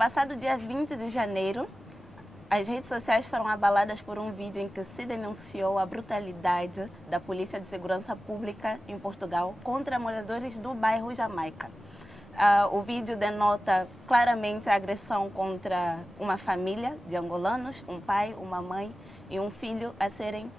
passado dia 20 de janeiro, as redes sociais foram abaladas por um vídeo em que se denunciou a brutalidade da Polícia de Segurança Pública em Portugal contra moradores do bairro Jamaica. O vídeo denota claramente a agressão contra uma família de angolanos, um pai, uma mãe e um filho a serem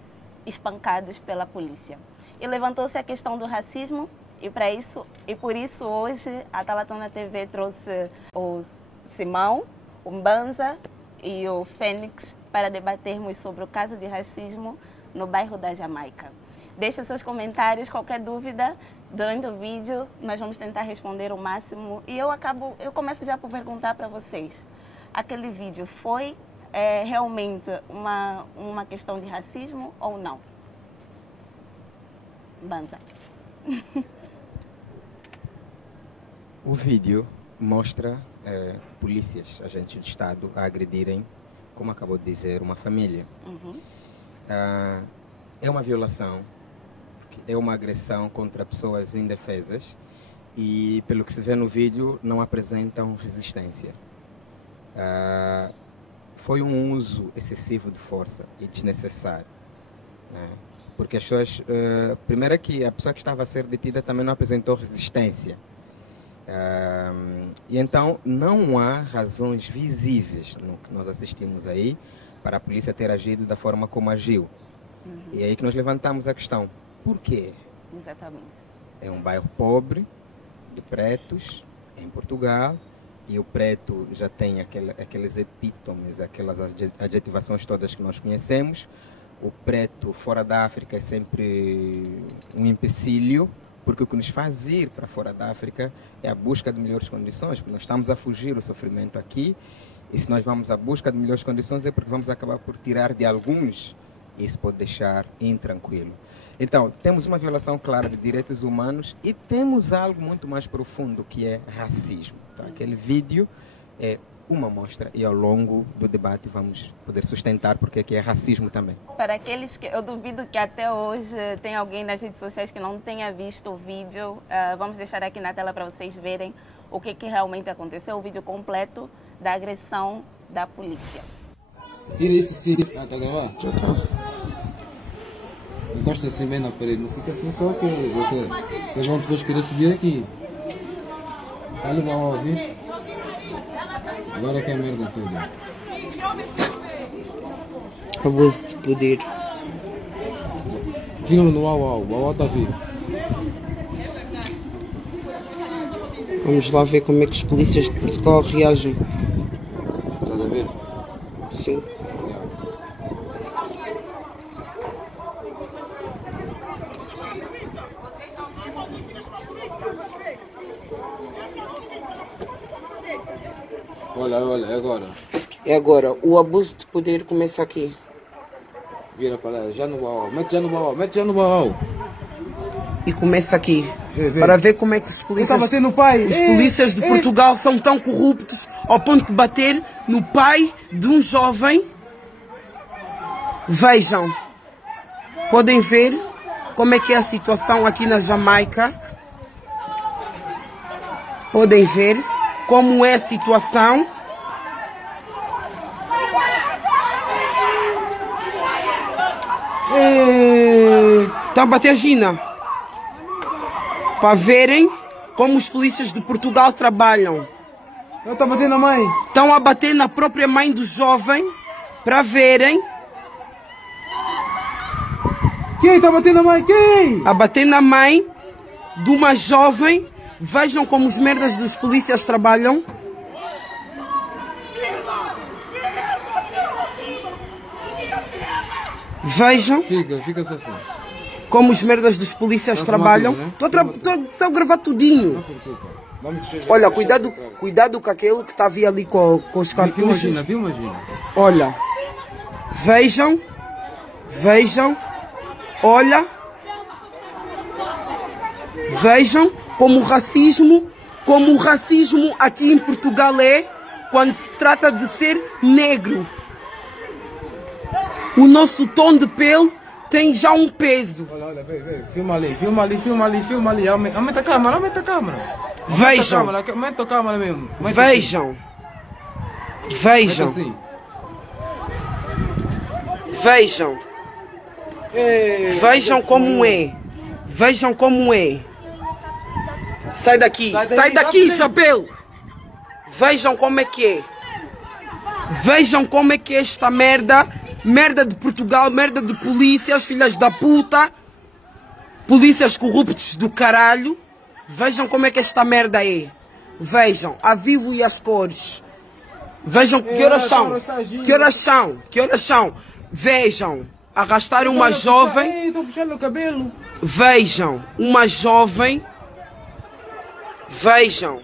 espancados pela polícia. E levantou-se a questão do racismo e por isso hoje a Talatona TV trouxe o Simão, o Mbanza e o Fênix para debatermos sobre o caso de racismo no bairro da Jamaica. Deixe seus comentários, qualquer dúvida durante o vídeo, nós vamos tentar responder o máximo. E eu começo já por perguntar para vocês, aquele vídeo foi realmente uma questão de racismo ou não? Mbanza. O vídeo mostra polícias, agentes do Estado, a agredirem, como acabou de dizer, uma família. É uma violação, é uma agressão contra pessoas indefesas e, pelo que se vê no vídeo, não apresentam resistência. Foi um uso excessivo de força e desnecessário, né? Porque as pessoas, primeiro é que a pessoa que estava a ser detida também não apresentou resistência. E então não há razões visíveis no que nós assistimos aí para a polícia ter agido da forma como agiu. E é aí que nós levantamos a questão: por quê? Exatamente. É um bairro pobre, de pretos, em Portugal, e o preto já tem aqueles epítomes, aquelas adjetivações todas que nós conhecemos. O preto fora da África é sempre um empecilho, porque o que nos faz ir para fora da África é a busca de melhores condições, porque nós estamos a fugir do sofrimento aqui, e se nós vamos à busca de melhores condições é porque vamos acabar por tirar de alguns, e isso pode deixar intranquilo. Então, temos uma violação clara de direitos humanos e temos algo muito mais profundo, que é racismo. Então, aquele vídeo é uma amostra e ao longo do debate vamos poder sustentar porque é racismo também. Para aqueles que eu duvido que até hoje tem alguém nas redes sociais que não tenha visto o vídeo, vamos deixar aqui na tela para vocês verem o que realmente aconteceu, o vídeo completo da agressão da polícia. Tira isso, sim. Ah, tá gravando? Já tá. Encosta assim bem na parede, não fica assim só que eles vão depois querer subir aqui. Olha, vai ouvir. Agora é que é a merda toda. Abuso de poder. Filma no Uau, o Uau está a vir. Vamos lá ver como é que os polícias de Portugal reagem. Estás a ver? Sim. Olha, é agora. É agora, o abuso de poder começa aqui. Vira para lá, já no Uau, mete já no Uau, mete já no Uau. E começa aqui. Para ver como é que os polícias, polícias de Portugal são tão corruptos ao ponto de bater no pai de um jovem. Vejam. Podem ver como é que é a situação aqui na Jamaica. Podem ver como é a situação. Estão a bater a Gina. Para verem como os polícias de Portugal trabalham. Estão a bater na mãe. Estão a bater na própria mãe do jovem. Para verem. Quem está a bater na mãe? Quem? A bater na mãe de uma jovem. Vejam como os merdas dos polícias trabalham. Vejam. Fica só assim. Como os merdas dos polícias trabalham. Estou a gravar tudinho. Olha, cuidado com aquele que está a vir ali com os cartuchos. Imagina. Olha. Vejam. Olha. Vejam como o racismo aqui em Portugal é quando se trata de ser negro. O nosso tom de pele tem já um peso. Olha, vem. Filma ali. Aumenta a câmera. Vejam. Aumenta a câmera mesmo. Vejam. Vejam. Assim. Vejam. Vejam como é. Vejam como é. Sai daqui. Sai daqui, Isabel. Vejam como é que é. Vejam como é que é esta merda. Merda de Portugal, merda de polícias, filhas da puta. Polícias corruptos do caralho. Vejam como é que esta merda é. Vejam, a Vivo e as cores. Vejam que horas são. Que horas são? Que horas são? Vejam, arrastaram uma jovem. Estou puxando o cabelo. Vejam, uma jovem. Vejam,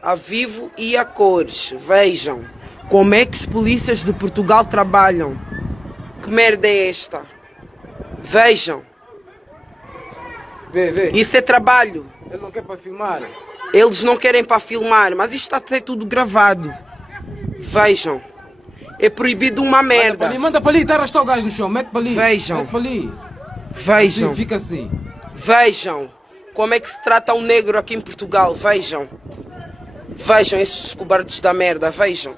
a Vivo e a cores. Vejam como é que os polícias de Portugal trabalham. Que merda é esta? Vejam. Vê. Isso é trabalho. Ele não quer para filmar. Eles não querem para filmar, mas isto está até tudo gravado. Vejam. É proibido uma merda. Manda para ali, está a arrastar o gajo no chão. Mete para ali. Vejam. Mete para ali. Vejam. Assim, fica assim. Vejam como é que se trata um negro aqui em Portugal. Vejam. Vejam esses cobardes da merda. Vejam.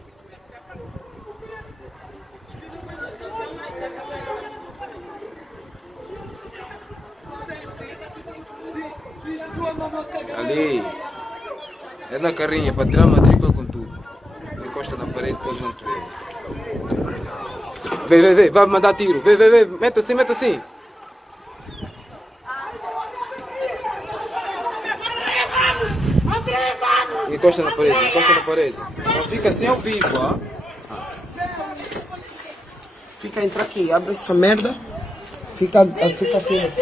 Ali. É na carrinha, para tirar a matrícula com tudo. Encosta na parede, depois não te vê. Vê. Vai mandar tiro. Vê. Mete assim. Encosta na parede. Não fica assim ao vivo, ó. Fica, entra aqui, abre essa merda. Fica assim.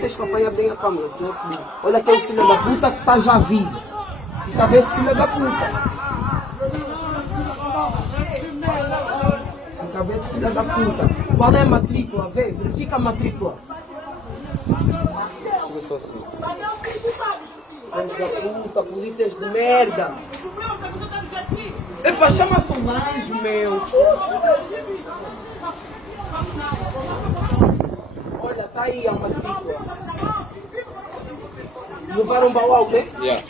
Tens que apanhar bem a câmera, senão filho. Olha aquele filho da puta que está já vivo. Fica a ver esse filho da puta. Fica a ver esse filho da puta. Qual é a matrícula? Vê, verifica a matrícula. Fica só assim. Filhos da puta, polícias de merda. Epa, chama Solange, meu. Olha, tá aí a matrícula. Levaram um baú, né? Yeah.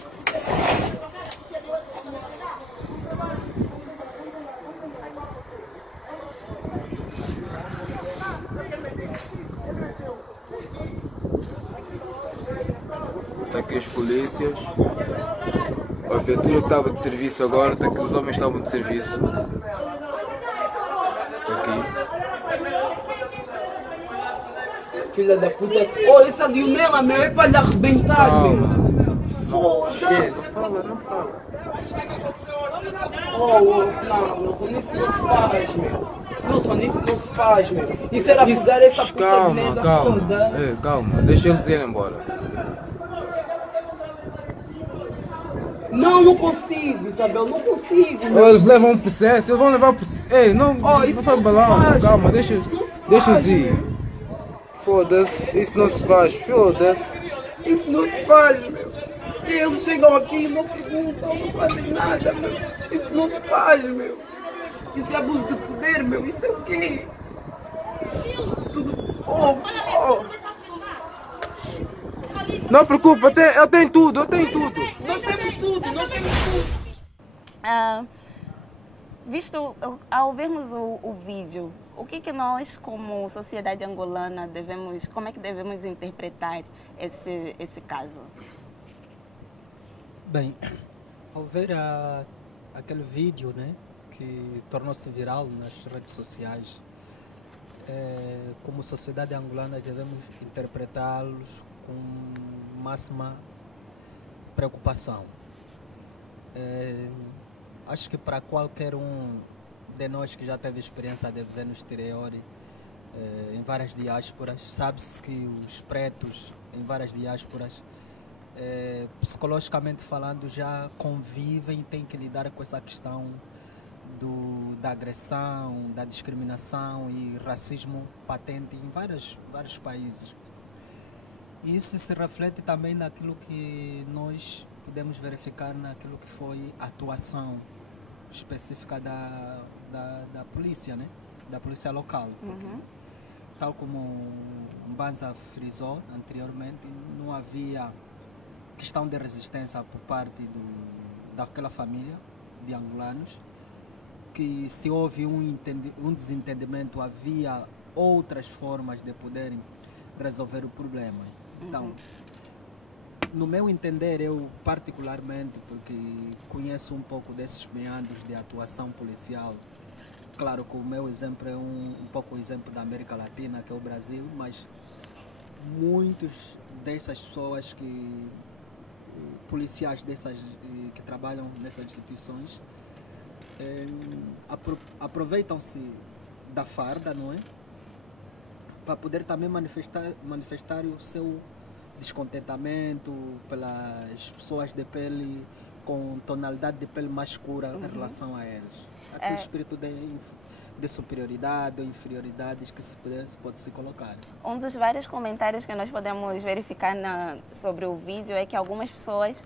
Está aqui as polícias. A viatura que estava de serviço agora, está aqui os homens estavam de serviço. Está aqui. Filha da puta. Oh, essa Lionela, meu, é para lhe arrebentar, Calma. meu. Foda-se. Não fala. Não, Wilson, isso não se faz, meu. Wilson, isso não se faz, meu. Isso era pegar essa puta de merda, foda-se. Calma, deixa eles irem embora. Não consigo, Isabel, não consigo, meu. Eles levam um processo, eles vão levar o processo. Ei, não isso faz não balão, se faz, calma, meu. deixa Isso não se eles faz, ir. Foda-se, isso não se faz, foda-se. Isso não se faz, meu. E eles chegam aqui e não perguntam, não fazem nada, meu. Isso não se faz, meu. Isso é abuso de poder, meu. Isso é o quê? Tudo... Não preocupa, eu tenho tudo. Nós temos tudo. Ao vermos o vídeo, o que nós, como sociedade angolana, como é que devemos interpretar esse caso? Bem, ao ver aquele vídeo, né, que tornou-se viral nas redes sociais, como sociedade angolana devemos interpretá-los com máxima preocupação. Acho que para qualquer um de nós que já teve experiência de viver no exterior, em várias diásporas, sabe-se que os pretos em várias diásporas, psicologicamente falando, já convivem, têm que lidar com essa questão da agressão, da discriminação e racismo patente em vários países. E isso se reflete também naquilo que nós podemos verificar naquilo que foi a atuação específica da polícia, né? Da polícia local. Porque, tal como Mbanza frisou anteriormente, não havia questão de resistência por parte daquela família de angolanos, que se houve um desentendimento, havia outras formas de poderem resolver o problema. Então, no meu entender, eu particularmente, porque conheço um pouco desses meandros de atuação policial, claro que o meu exemplo é um pouco o exemplo da América Latina, que é o Brasil, mas muitos dessas pessoas policiais que trabalham nessas instituições aproveitam-se da farda, não é? Para poder também manifestar o seu descontentamento pelas pessoas de pele com tonalidade de pele mais escura em relação a eles. Aquele espírito de superioridade ou inferioridades que pode se colocar. Um dos vários comentários que nós podemos verificar sobre o vídeo é que algumas pessoas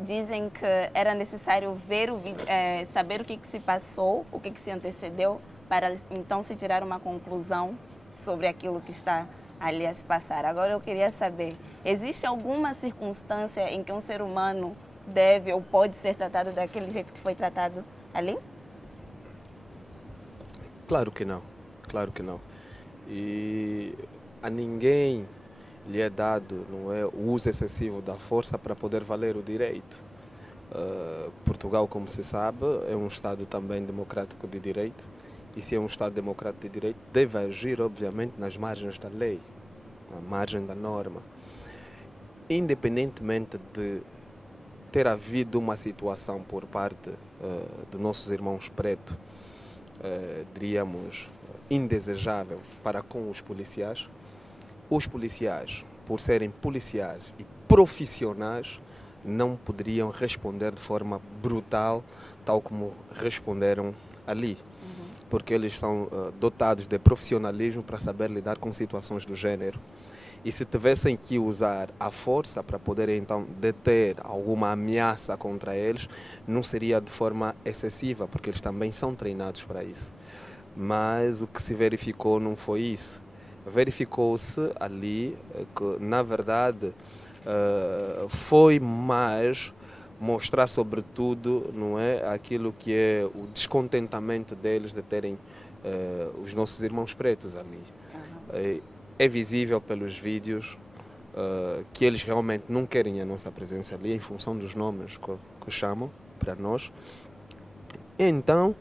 dizem que era necessário ver o vídeo, saber o que se passou, o que se antecedeu, para então se tirar uma conclusão sobre aquilo que está ali a se passar. Agora eu queria saber, existe alguma circunstância em que um ser humano deve ou pode ser tratado daquele jeito que foi tratado ali? Claro que não, claro que não. E a ninguém lhe é dado, não é, o uso excessivo da força para poder valer o direito. Portugal, como se sabe, é um Estado também democrático de direito, e se é um Estado democrático de direito, deve agir, obviamente, nas margens da lei, na margem da norma. Independentemente de ter havido uma situação por parte de nossos irmãos pretos, diríamos, indesejável para com os policiais, por serem policiais e profissionais, não poderiam responder de forma brutal, tal como responderam ali. Porque eles são dotados de profissionalismo para saber lidar com situações do gênero. E se tivessem que usar a força para poder então deter alguma ameaça contra eles, não seria de forma excessiva, porque eles também são treinados para isso. Mas o que se verificou não foi isso. Verificou-se ali que, na verdade, foi mais mostrar sobretudo, não é, aquilo que é o descontentamento deles de terem os nossos irmãos pretos ali. É visível pelos vídeos que eles realmente não querem a nossa presença ali em função dos nomes que chamam para nós. Então,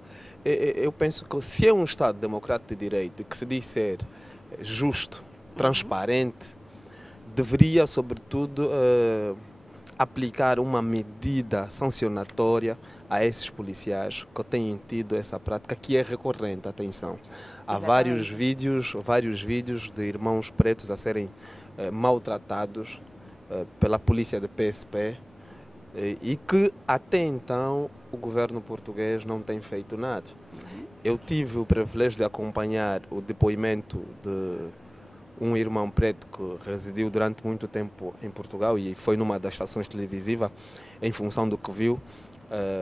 eu penso que se é um Estado democrático de direito que se diz ser justo, transparente, deveria, sobretudo, aplicar uma medida sancionatória a esses policiais que têm tido essa prática, que é recorrente, atenção. Há vários vídeos de irmãos pretos a serem maltratados pela polícia de PSP e que até então o governo português não tem feito nada. Eu tive o privilégio de acompanhar o depoimento de um irmão preto que residiu durante muito tempo em Portugal e foi numa das estações televisivas, em função do que viu,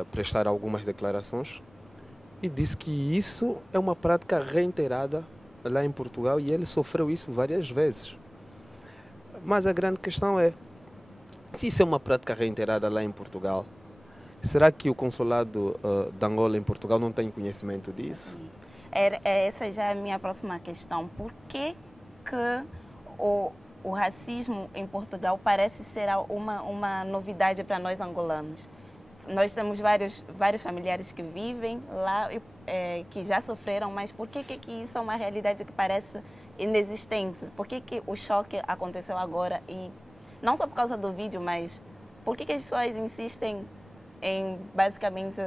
prestar algumas declarações. E disse que isso é uma prática reiterada lá em Portugal e ele sofreu isso várias vezes. Mas a grande questão é, se isso é uma prática reiterada lá em Portugal, será que o consulado de Angola em Portugal não tem conhecimento disso? Essa já é a minha próxima questão. Por que o racismo em Portugal parece ser uma novidade para nós angolanos? Nós temos vários familiares que vivem lá, que já sofreram, mas por que isso é uma realidade que parece inexistente? Por que o choque aconteceu agora? E não só por causa do vídeo, mas por que as pessoas insistem em, basicamente,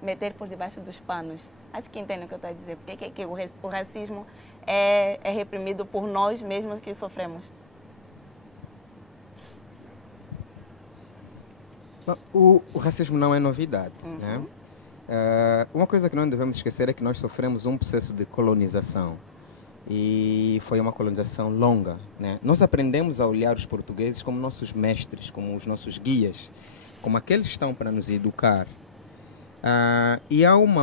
meter por debaixo dos panos? Acho que entendem o que eu estou a dizer. Por que o racismo é reprimido por nós mesmos que sofremos? O racismo não é novidade. Né? Uma coisa que não devemos esquecer é que nós sofremos um processo de colonização. E foi uma colonização longa. Né? Nós aprendemos a olhar os portugueses como nossos mestres, como os nossos guias, como aqueles que estão para nos educar. E há um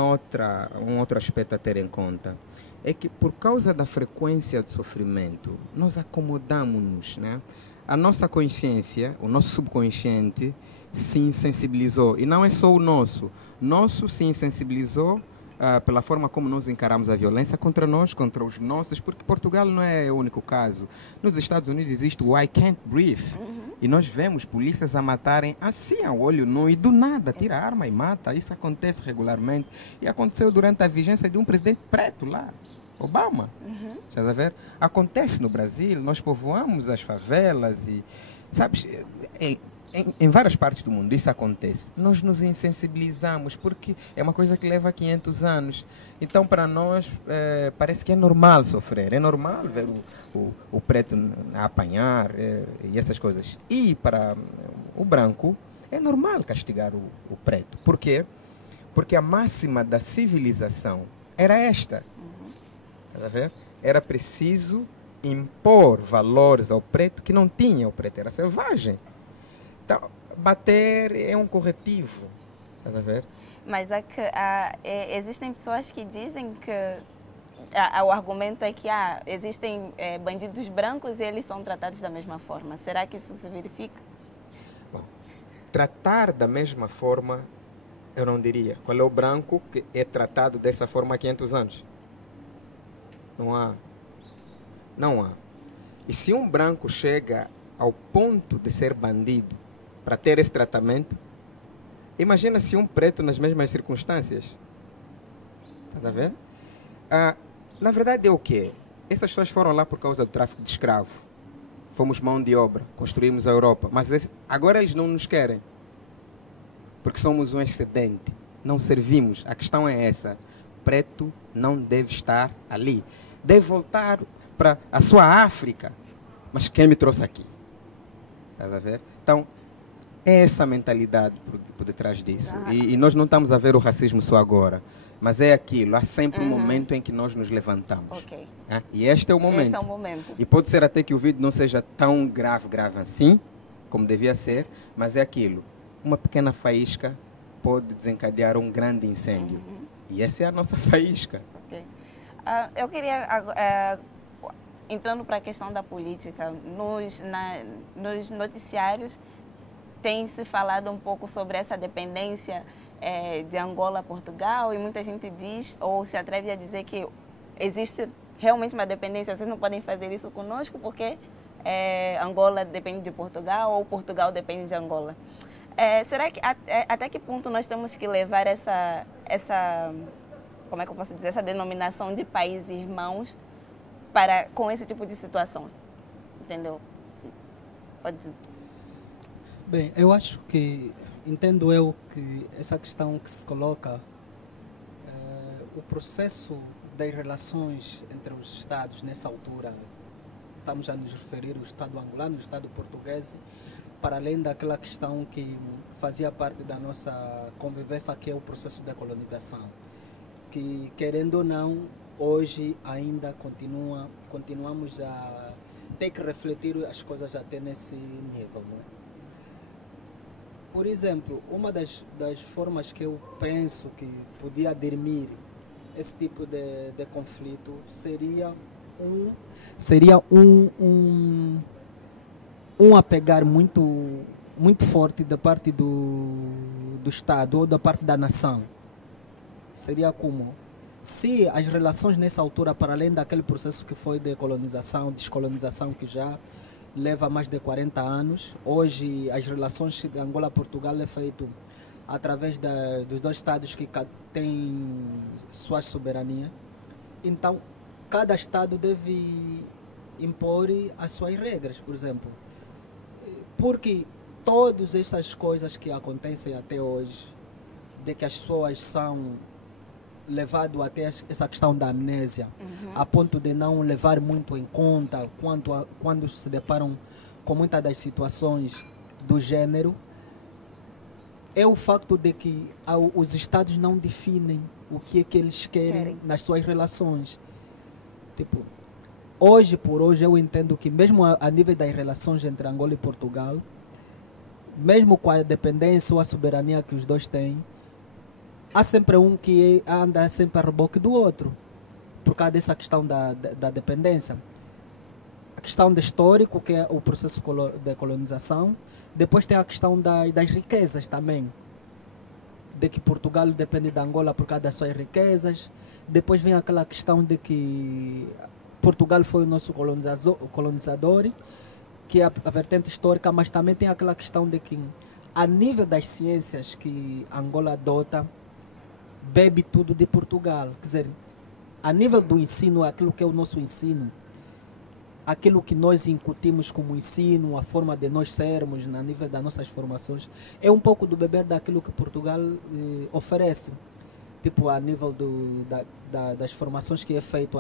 outro aspecto a ter em conta. É que por causa da frequência do sofrimento, nós acomodamos-nos, né, a nossa consciência, o nosso subconsciente se insensibilizou. E não é só o nosso. Nosso se insensibilizou pela forma como nós encaramos a violência contra nós, contra os nossos, porque Portugal não é o único caso. Nos Estados Unidos existe o I Can't Breathe. E nós vemos polícias a matarem assim, ao olho nu, e do nada, tira a arma e mata. Isso acontece regularmente. E aconteceu durante a vigência de um presidente preto lá, Obama. Estás a ver? Acontece no Brasil, nós povoamos as favelas e, sabes, em várias partes do mundo isso acontece. Nós nos insensibilizamos porque é uma coisa que leva 500 anos. Então, para nós, parece que é normal sofrer. É normal ver o preto a apanhar e essas coisas. E para o branco, é normal castigar o preto. Por quê? Porque a máxima da civilização era esta. Estás a ver? Era preciso impor valores ao preto que não tinha. O preto era selvagem. Então, bater é um corretivo. Estás a ver? Mas existem pessoas que dizem que o argumento é que existem bandidos brancos e eles são tratados da mesma forma. Será que isso se verifica? Bom, tratar da mesma forma, eu não diria. Qual é o branco que é tratado dessa forma há 500 anos? Não há. Não há. E se um branco chega ao ponto de ser bandido para ter esse tratamento, imagina se um preto nas mesmas circunstâncias. Está a ver? Na verdade é o quê? Essas pessoas foram lá por causa do tráfico de escravo. Fomos mão de obra, construímos a Europa. Mas agora eles não nos querem. Porque somos um excedente. Não servimos. A questão é essa. Preto não deve estar ali. Deve voltar para a sua África. Mas quem me trouxe aqui? Estás a ver? Então, é essa mentalidade por detrás disso. E nós não estamos a ver o racismo só agora. Mas é aquilo. Há sempre um momento em que nós nos levantamos. Okay. E este é o momento. Esse é o momento. E pode ser até que o vídeo não seja tão grave assim, como devia ser. Mas é aquilo. Uma pequena faísca pode desencadear um grande incêndio. E essa é a nossa faísca. Okay. Eu queria, entrando para a questão da política, nos noticiários tem-se falado um pouco sobre essa dependência de Angola a Portugal, e muita gente diz, ou se atreve a dizer, que existe realmente uma dependência. Vocês não podem fazer isso conosco porque Angola depende de Portugal ou Portugal depende de Angola. Será que até que ponto nós temos que levar essa como é que eu posso dizer, essa denominação de países irmãos com esse tipo de situação? Entendeu? Pode. Bem, eu acho que, entendo eu que essa questão que se coloca, o processo das relações entre os Estados nessa altura, estamos a nos referir ao Estado angolano, ao Estado português, para além daquela questão que fazia parte da nossa convivência, que é o processo da colonização, que, querendo ou não, hoje ainda continuamos a ter que refletir as coisas até nesse nível, não é? Por exemplo, uma das formas que eu penso que podia dirimir esse tipo de conflito seria um apegar muito forte da parte do Estado ou da parte da nação. Seria como se as relações nessa altura, para além daquele processo que foi de colonização, descolonização, que já leva mais de 40 anos, hoje as relações de Angola-Portugal é feito através dos dois Estados que têm sua soberania. Então, cada Estado deve impor as suas regras, por exemplo. Porque todas essas coisas que acontecem até hoje, de que as pessoas são levadas até essa questão da amnésia, a ponto de não levar muito em conta quando se deparam com muitas das situações do gênero, é o facto de que os Estados não definem o que é que eles querem nas suas relações. Tipo, hoje por hoje eu entendo que mesmo a nível das relações entre Angola e Portugal, mesmo com a dependência ou a soberania que os dois têm, há sempre um que anda sempre a reboque do outro, por causa dessa questão da dependência. questão do histórico, que é o processo de colonização. Depois tem a questão das riquezas também, de que Portugal depende da Angola por causa das suas riquezas. Depois vem aquela questão de que Portugal foi o nosso colonizador, que é a vertente histórica, mas também tem aquela questão de que, a nível das ciências que Angola adota, bebe tudo de Portugal. Quer dizer, a nível do ensino, aquilo que é o nosso ensino, aquilo que nós incutimos como ensino, a forma de nós sermos, a nível das nossas formações, é um pouco do beber daquilo que Portugal oferece. Tipo, a nível das formações que é feito,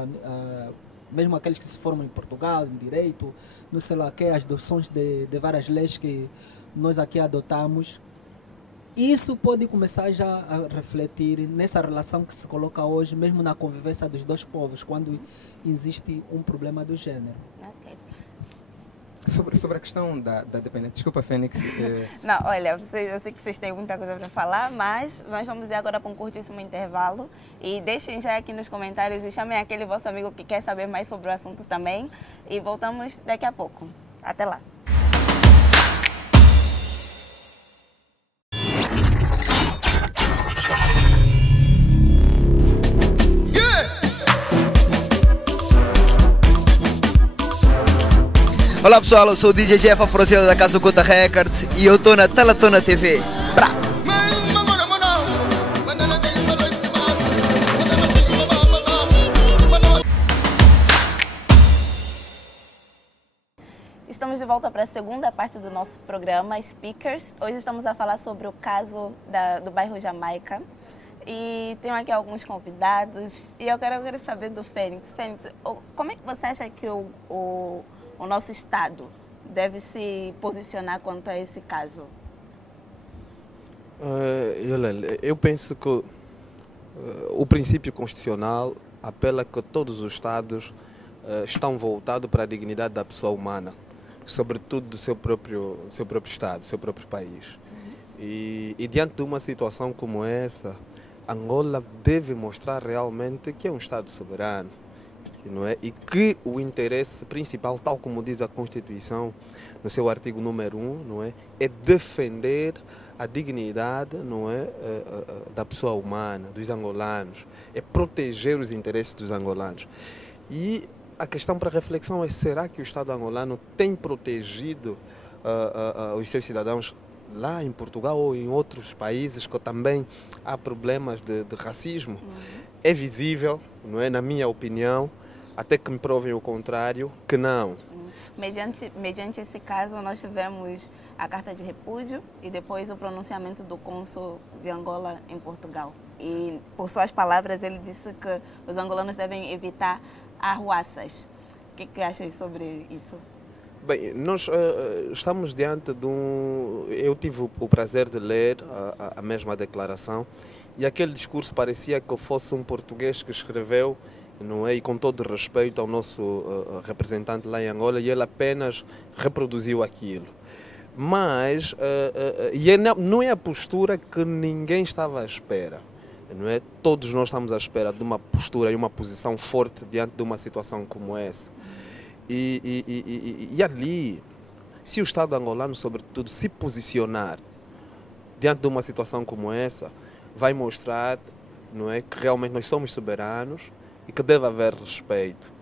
mesmo aqueles que se formam em Portugal, em Direito, não sei lá o que, as adoções de várias leis que nós aqui adotamos. Isso pode começar já a refletir nessa relação que se coloca hoje, mesmo na convivência dos dois povos, quando existe um problema do gênero. Ok. Sobre a questão da dependência, desculpa, Fênix. Não, olha, eu sei que vocês têm muita coisa para falar, mas nós vamos ir agora para um curtíssimo intervalo e deixem já aqui nos comentários e chamem aquele vosso amigo que quer saber mais sobre o assunto também e voltamos daqui a pouco. Até lá. Olá pessoal, eu sou o DJ Jeff Afrocelo da Casa Oculta Records e eu estou na Teletona TV. Bra! Estamos de volta para a segunda parte do nosso programa Speakers. Hoje estamos a falar sobre o caso do bairro Jamaica. E tenho aqui alguns convidados e eu quero saber do Fênix. Fênix, como é que você acha que o nosso Estado deve se posicionar quanto a esse caso? Eu penso que o princípio constitucional apela que todos os Estados estão voltados para a dignidade da pessoa humana, sobretudo do seu próprio Estado, do seu próprio país. E diante de uma situação como essa, Angola deve mostrar realmente que é um Estado soberano, não é? E que o interesse principal, tal como diz a Constituição, no seu artigo número 1, não é? É defender a dignidade, não é? Da pessoa humana, dos angolanos, é proteger os interesses dos angolanos. E a questão para reflexão é: será que o Estado angolano tem protegido os seus cidadãos lá em Portugal ou em outros países que também há problemas de racismo? É visível, não é? Na minha opinião, até que me provem o contrário, que não. Mediante esse caso, nós tivemos a carta de repúdio e depois o pronunciamento do cônsul de Angola em Portugal. E, por suas palavras, ele disse que os angolanos devem evitar arruaças. O que achas sobre isso? Bem, nós estamos diante de um... Eu tive o prazer de ler a mesma declaração e aquele discurso parecia que fosse um português que escreveu, não é? E com todo respeito ao nosso representante lá em Angola, e ele apenas reproduziu aquilo. Mas não é a postura que ninguém estava à espera. Não é? Todos nós estamos à espera de uma postura e uma posição forte diante de uma situação como essa. E ali, se o Estado angolano, sobretudo, se posicionar diante de uma situação como essa, vai mostrar, não é, que realmente nós somos soberanos e que deve haver respeito.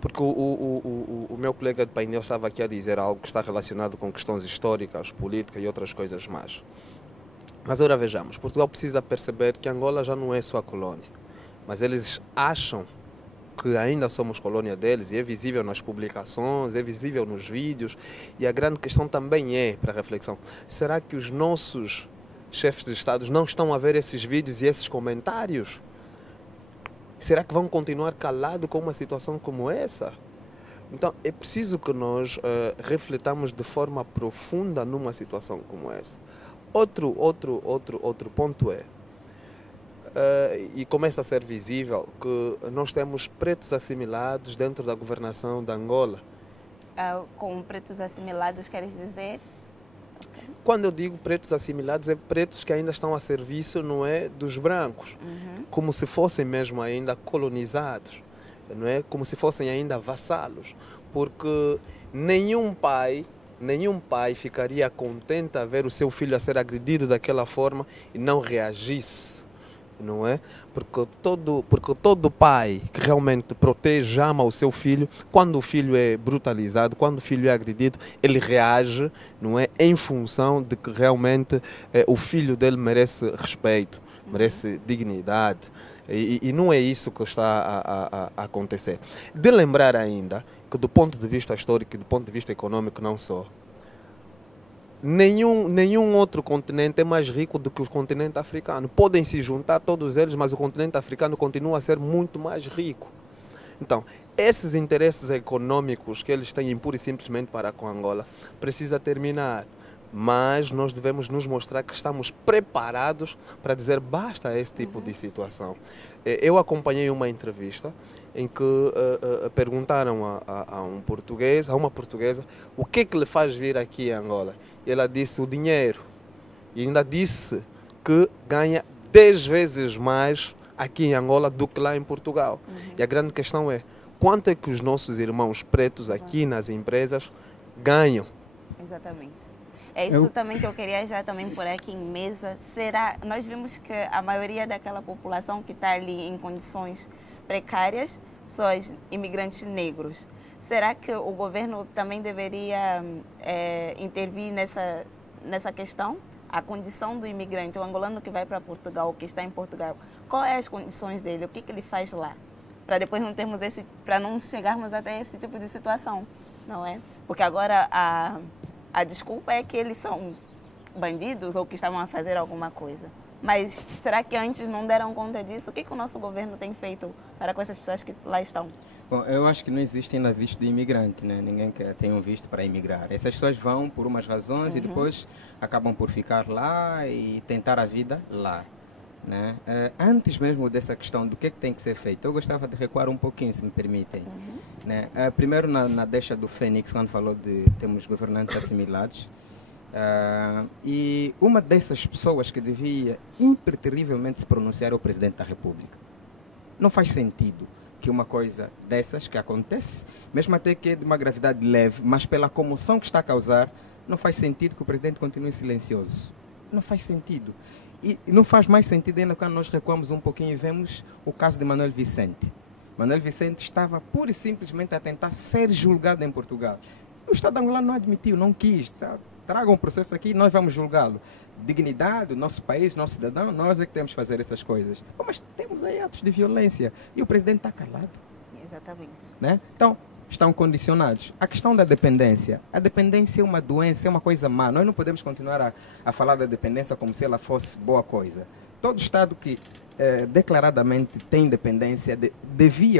Porque o meu colega de painel estava aqui a dizer algo que está relacionado com questões históricas, políticas e outras coisas mais. Mas agora vejamos, Portugal precisa perceber que Angola já não é sua colônia, mas eles acham que ainda somos colônia deles, e é visível nas publicações, é visível nos vídeos, e a grande questão também é, para reflexão, será que os nossos chefes de Estado não estão a ver esses vídeos e esses comentários? Será que vão continuar calados com uma situação como essa? Então, é preciso que nós refletamos de forma profunda numa situação como essa. Outro ponto é, e começa a ser visível, que nós temos pretos assimilados dentro da governação de Angola. Com pretos assimilados, queres dizer? Quando eu digo pretos assimilados, é pretos que ainda estão a serviço, não é, dos brancos, como se fossem mesmo ainda colonizados. não é? Como se fossem ainda vassalos, porque nenhum pai ficaria contente a ver o seu filho a ser agredido daquela forma e não reagisse, não é? Porque todo pai que realmente protege, ama o seu filho, quando o filho é brutalizado, quando o filho é agredido, ele reage, não é? Em função de que realmente o filho dele merece respeito, merece dignidade. E não é isso que está a acontecer. De lembrar ainda que do ponto de vista histórico e do ponto de vista econômico não só, nenhum outro continente é mais rico do que o continente africano. Podem se juntar todos eles, mas o continente africano continua a ser muito mais rico. Então, esses interesses econômicos que eles têm pura e simplesmente para com Angola precisa terminar. Mas nós devemos nos mostrar que estamos preparados para dizer basta a esse tipo de situação. Eu acompanhei uma entrevista em que perguntaram a um português, a uma portuguesa, o que lhe faz vir aqui a Angola. E ela disse o dinheiro. E ainda disse que ganha 10 vezes mais aqui em Angola do que lá em Portugal. E a grande questão é, quanto é que os nossos irmãos pretos aqui nas empresas ganham? Exatamente. É isso também que eu queria já também por aqui em mesa. Nós vimos que a maioria daquela população que está ali em condições precárias, pessoas imigrantes negros. Será que o governo também deveria intervir nessa questão? A condição do imigrante, o angolano que vai para Portugal, que está em Portugal, quais são as condições dele, o que ele faz lá? Para depois para não chegarmos até esse tipo de situação, não é? Porque agora a desculpa é que eles são bandidos ou que estavam a fazer alguma coisa. Mas será que antes não deram conta disso? O que o nosso governo tem feito para com essas pessoas que lá estão? Bom, eu acho que não existe ainda visto de imigrante, né? Ninguém tem um visto para imigrar. Essas pessoas vão por umas razões e depois acabam por ficar lá e tentar a vida lá, né? Antes mesmo dessa questão do que tem que ser feito, eu gostava de recuar um pouquinho, se me permitem. Né? Primeiro na deixa do Fênix, quando falou de termos governantes assimilados, e uma dessas pessoas que devia imperterrivelmente se pronunciar é o Presidente da República. Não faz sentido que uma coisa dessas que acontece, mesmo até que é de uma gravidade leve, mas pela comoção que está a causar, não faz sentido que o Presidente continue silencioso. Não faz sentido. E não faz mais sentido ainda quando nós recuamos um pouquinho e vemos o caso de Manuel Vicente. Manuel Vicente estava pura e simplesmente a tentar ser julgado em Portugal. O Estado angolano não admitiu, não quis, sabe? Tragam um processo aqui e nós vamos julgá-lo. Dignidade, o nosso país, nosso cidadão, nós é que temos que fazer essas coisas. Mas temos aí atos de violência e o presidente está calado. Exatamente. Né? Então, estão condicionados. A questão da dependência. A dependência é uma doença, é uma coisa má. Nós não podemos continuar a falar da dependência como se ela fosse boa coisa. Todo Estado que declaradamente tem dependência,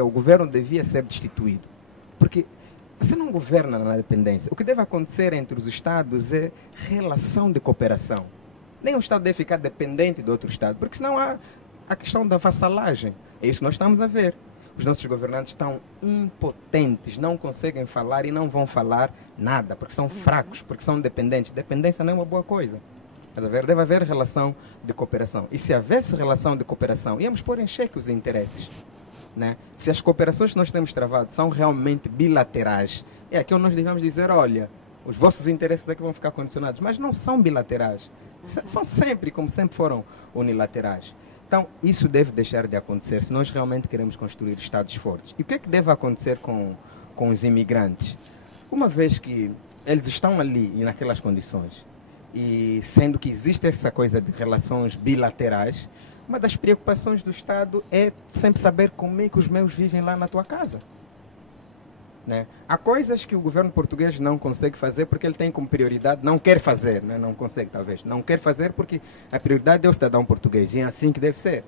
o governo devia ser destituído. Porque você não governa na dependência. O que deve acontecer entre os Estados é relação de cooperação. Nem um Estado deve ficar dependente de outro Estado, porque senão há a questão da vassalagem. É isso que nós estamos a ver. Os nossos governantes estão impotentes, não conseguem falar e não vão falar nada, porque são fracos, porque são dependentes. Dependência não é uma boa coisa. Deve haver relação de cooperação. E se houvesse relação de cooperação, íamos pôr em xeque os interesses. Né? Se as cooperações que nós temos travado são realmente bilaterais, é aqui onde nós devemos dizer, olha, os vossos interesses aqui vão ficar condicionados, mas não são bilaterais. São sempre, como sempre foram, unilaterais. Então, isso deve deixar de acontecer se nós realmente queremos construir Estados fortes. E o que é que deve acontecer com os imigrantes? Uma vez que eles estão ali e naquelas condições, e sendo que existe essa coisa de relações bilaterais, uma das preocupações do Estado é sempre saber como é que os meus vivem lá na tua casa. Né? Há coisas que o governo português não consegue fazer porque ele tem como prioridade, não quer fazer, né? Não consegue talvez, não quer fazer porque a prioridade é o cidadão português e é assim que deve ser.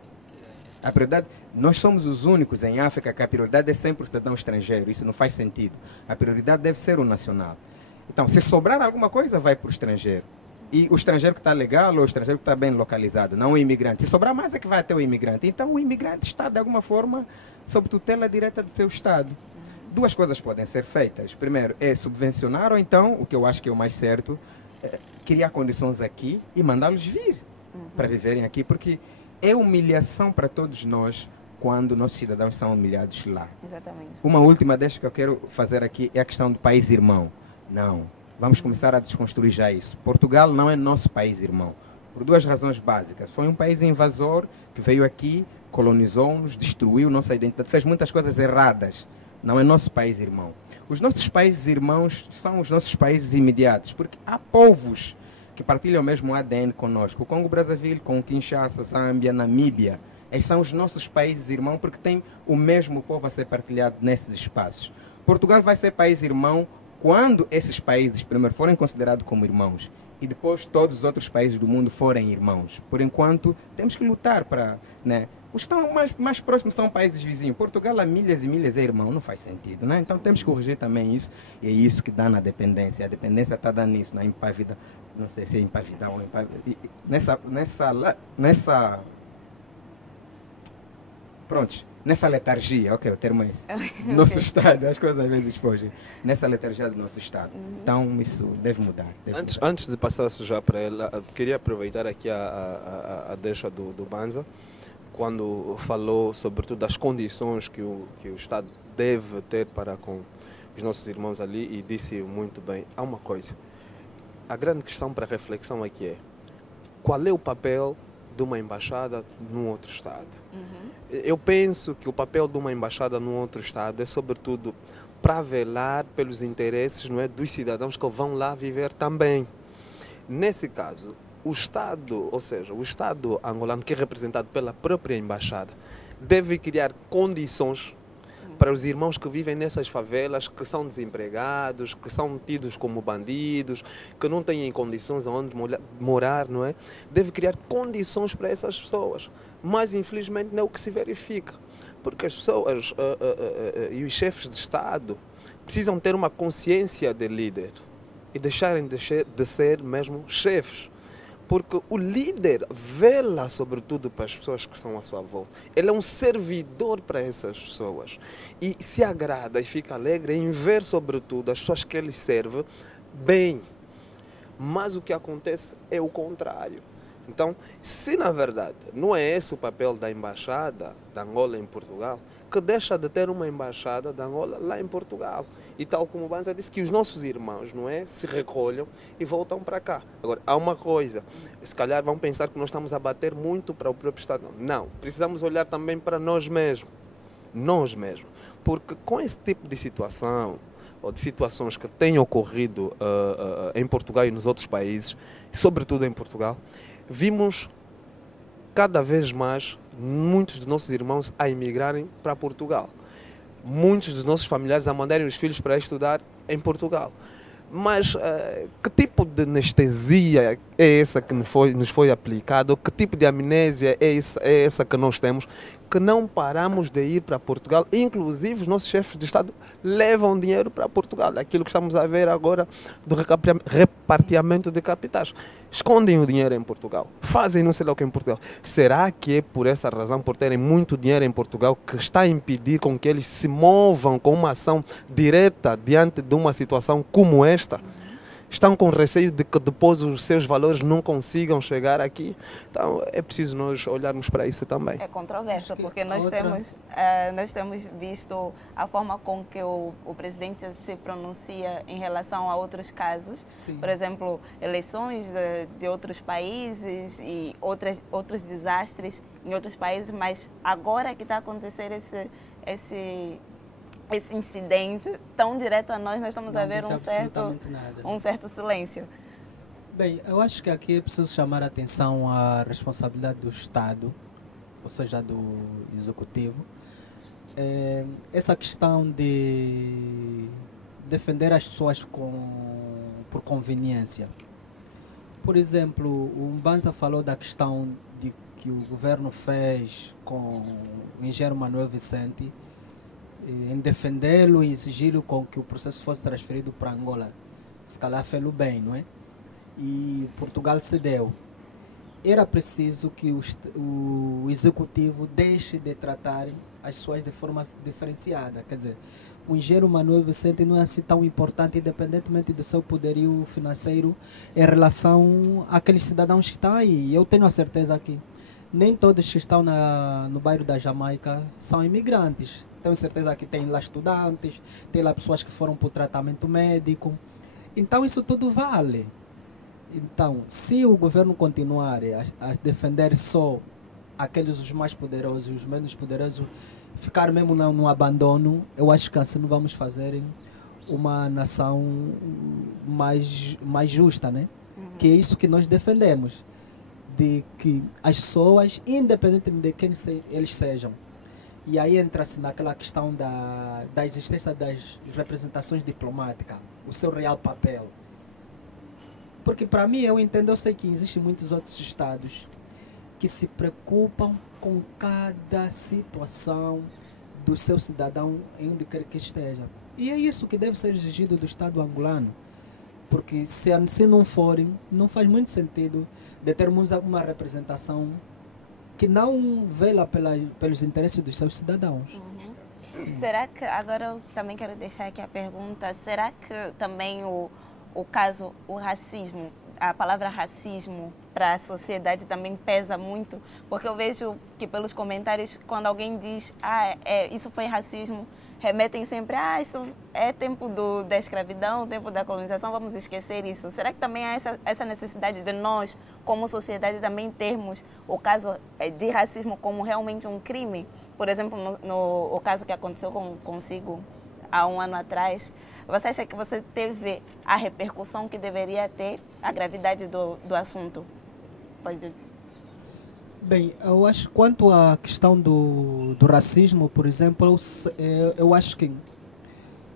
A prioridade, nós somos os únicos em África que a prioridade é sempre o cidadão estrangeiro, isso não faz sentido. A prioridade deve ser o nacional. Então, se sobrar alguma coisa, vai para o estrangeiro. E o estrangeiro que está legal ou o estrangeiro que está bem localizado, não o imigrante. Se sobrar mais é que vai até o imigrante. Então o imigrante está, de alguma forma, sob tutela direta do seu Estado. Duas coisas podem ser feitas. Primeiro, é subvencionar ou então, o que eu acho que é o mais certo, criar condições aqui e mandá-los vir para viverem aqui. Porque é humilhação para todos nós quando nossos cidadãos são humilhados lá. Exatamente. Uma última deixa que eu quero fazer aqui é a questão do país irmão. Não, vamos começar a desconstruir já isso. Portugal não é nosso país irmão, por duas razões básicas. Foi um país invasor que veio aqui, colonizou-nos, destruiu nossa identidade, fez muitas coisas erradas. Não é nosso país irmão. Os nossos países irmãos são os nossos países imediatos, porque há povos que partilham o mesmo ADN conosco. O Congo-Brazzaville com Kinshasa, Zâmbia, Namíbia. Esses são os nossos países irmãos porque tem o mesmo povo a ser partilhado nesses espaços. Portugal vai ser país irmão quando esses países primeiro forem considerados como irmãos e depois todos os outros países do mundo forem irmãos. Por enquanto, temos que lutar para... né? Os que estão mais próximos são países vizinhos. Portugal, há milhas e milhas, é irmão, não faz sentido, né? Então temos que corrigir também isso, e é isso que dá na dependência. A dependência está dando isso, na impavida, não sei se é impavidão ou nessa letargia, ok, o termo é esse. Nosso Estado, as coisas às vezes fogem. Nessa letargia do nosso Estado. Então isso deve mudar. Antes de passar já para ela, queria aproveitar aqui a deixa do Banza, quando falou sobretudo das condições que o Estado deve ter para com os nossos irmãos ali, e disse muito bem. Há uma coisa, a grande questão para reflexão aqui é: qual é o papel de uma embaixada num outro Estado? Eu penso que o papel de uma embaixada num outro Estado é sobretudo para velar pelos interesses, não é, dos cidadãos que vão lá viver também. Nesse caso, o Estado, ou seja, o Estado angolano, que é representado pela própria embaixada, deve criar condições para os irmãos que vivem nessas favelas, que são desempregados, que são tidos como bandidos, que não têm condições onde morar, não é? Deve criar condições para essas pessoas. Mas, infelizmente, não é o que se verifica. Porque as pessoas e os chefes de Estado precisam ter uma consciência de líder e deixarem de ser mesmo chefes. Porque o líder vela sobretudo para as pessoas que estão à sua volta. Ele é um servidor para essas pessoas. E se agrada e fica alegre em ver sobretudo as pessoas que ele serve bem. Mas o que acontece é o contrário. Então, se na verdade não é esse o papel da embaixada da Angola em Portugal, que deixa de ter uma embaixada da Angola lá em Portugal. E tal como o Banza disse, que os nossos irmãos, não é, se recolham e voltam para cá. Agora, há uma coisa, se calhar vão pensar que nós estamos a bater muito para o próprio Estado. Não, precisamos olhar também para nós mesmos. Nós mesmos. Porque com esse tipo de situação, ou de situações que têm ocorrido em Portugal e nos outros países, sobretudo em Portugal, vimos cada vez mais muitos dos nossos irmãos a emigrarem para Portugal. Muitos dos nossos familiares a mandarem os filhos para estudar em Portugal. Mas que tipo de anestesia é essa que nos foi aplicada? Que tipo de amnésia é essa que nós temos? Que não paramos de ir para Portugal. Inclusive, os nossos chefes de Estado levam dinheiro para Portugal. Aquilo que estamos a ver agora do repartimento de capitais. Escondem o dinheiro em Portugal. Fazem não sei lá o que em Portugal. Será que é por essa razão, por terem muito dinheiro em Portugal, que está a impedir com que eles se movam com uma ação direta diante de uma situação como esta? Estão com receio de que depois os seus valores não consigam chegar aqui. Então é preciso nós olharmos para isso também. É controverso, porque nós temos visto a forma com que o presidente se pronuncia em relação a outros casos. Sim. Por exemplo, eleições de outros países e outros desastres em outros países, mas agora que está a acontecer esse incidente tão direto a nós estamos a ver um certo silêncio. Bem, eu acho que aqui é preciso chamar a atenção à responsabilidade do Estado, ou seja, do Executivo. Essa questão de defender as pessoas por conveniência. Por exemplo, o Mbanza falou da questão de que o governo fez com o engenheiro Manuel Vicente, em defendê-lo e exigir com que o processo fosse transferido para Angola. Se calhar fez-lo bem, não é? E Portugal cedeu. Era preciso que o Executivo deixe de tratar as pessoas de forma diferenciada. Quer dizer, o engenheiro Manuel Vicente não é assim tão importante, independentemente do seu poderio financeiro, em relação àqueles cidadãos que estão aí. Eu tenho a certeza que nem todos que estão no bairro da Jamaica são imigrantes. Tenho certeza que tem lá estudantes, tem lá pessoas que foram para o tratamento médico. Então isso tudo vale. Então, se o governo continuar a defender só aqueles os mais poderosos e os menos poderosos, ficar mesmo no abandono, eu acho que assim não vamos fazer uma nação mais justa, né? Que é isso que nós defendemos, de que as pessoas, independentemente de quem eles sejam, e aí entra-se naquela questão da existência das representações diplomáticas, o seu real papel. Porque para mim, eu sei que existem muitos outros estados que se preocupam com cada situação do seu cidadão em onde quer que esteja. E é isso que deve ser exigido do Estado angolano. Porque se não forem, não faz muito sentido de termos uma representação que não vela pelos interesses dos seus cidadãos. Será que, agora eu também quero deixar aqui a pergunta, será que também o caso, o racismo, a palavra racismo para a sociedade também pesa muito? Porque eu vejo que pelos comentários, quando alguém diz, isso foi racismo, remetem sempre, isso é tempo da escravidão, tempo da colonização, vamos esquecer isso. Será que também há essa necessidade de nós, como sociedade, também termos o caso de racismo como realmente um crime? Por exemplo, o caso que aconteceu consigo há um ano atrás, você acha que você teve a repercussão que deveria ter, a gravidade do assunto? Pode. Bem, eu acho quanto à questão do racismo, por exemplo, eu acho que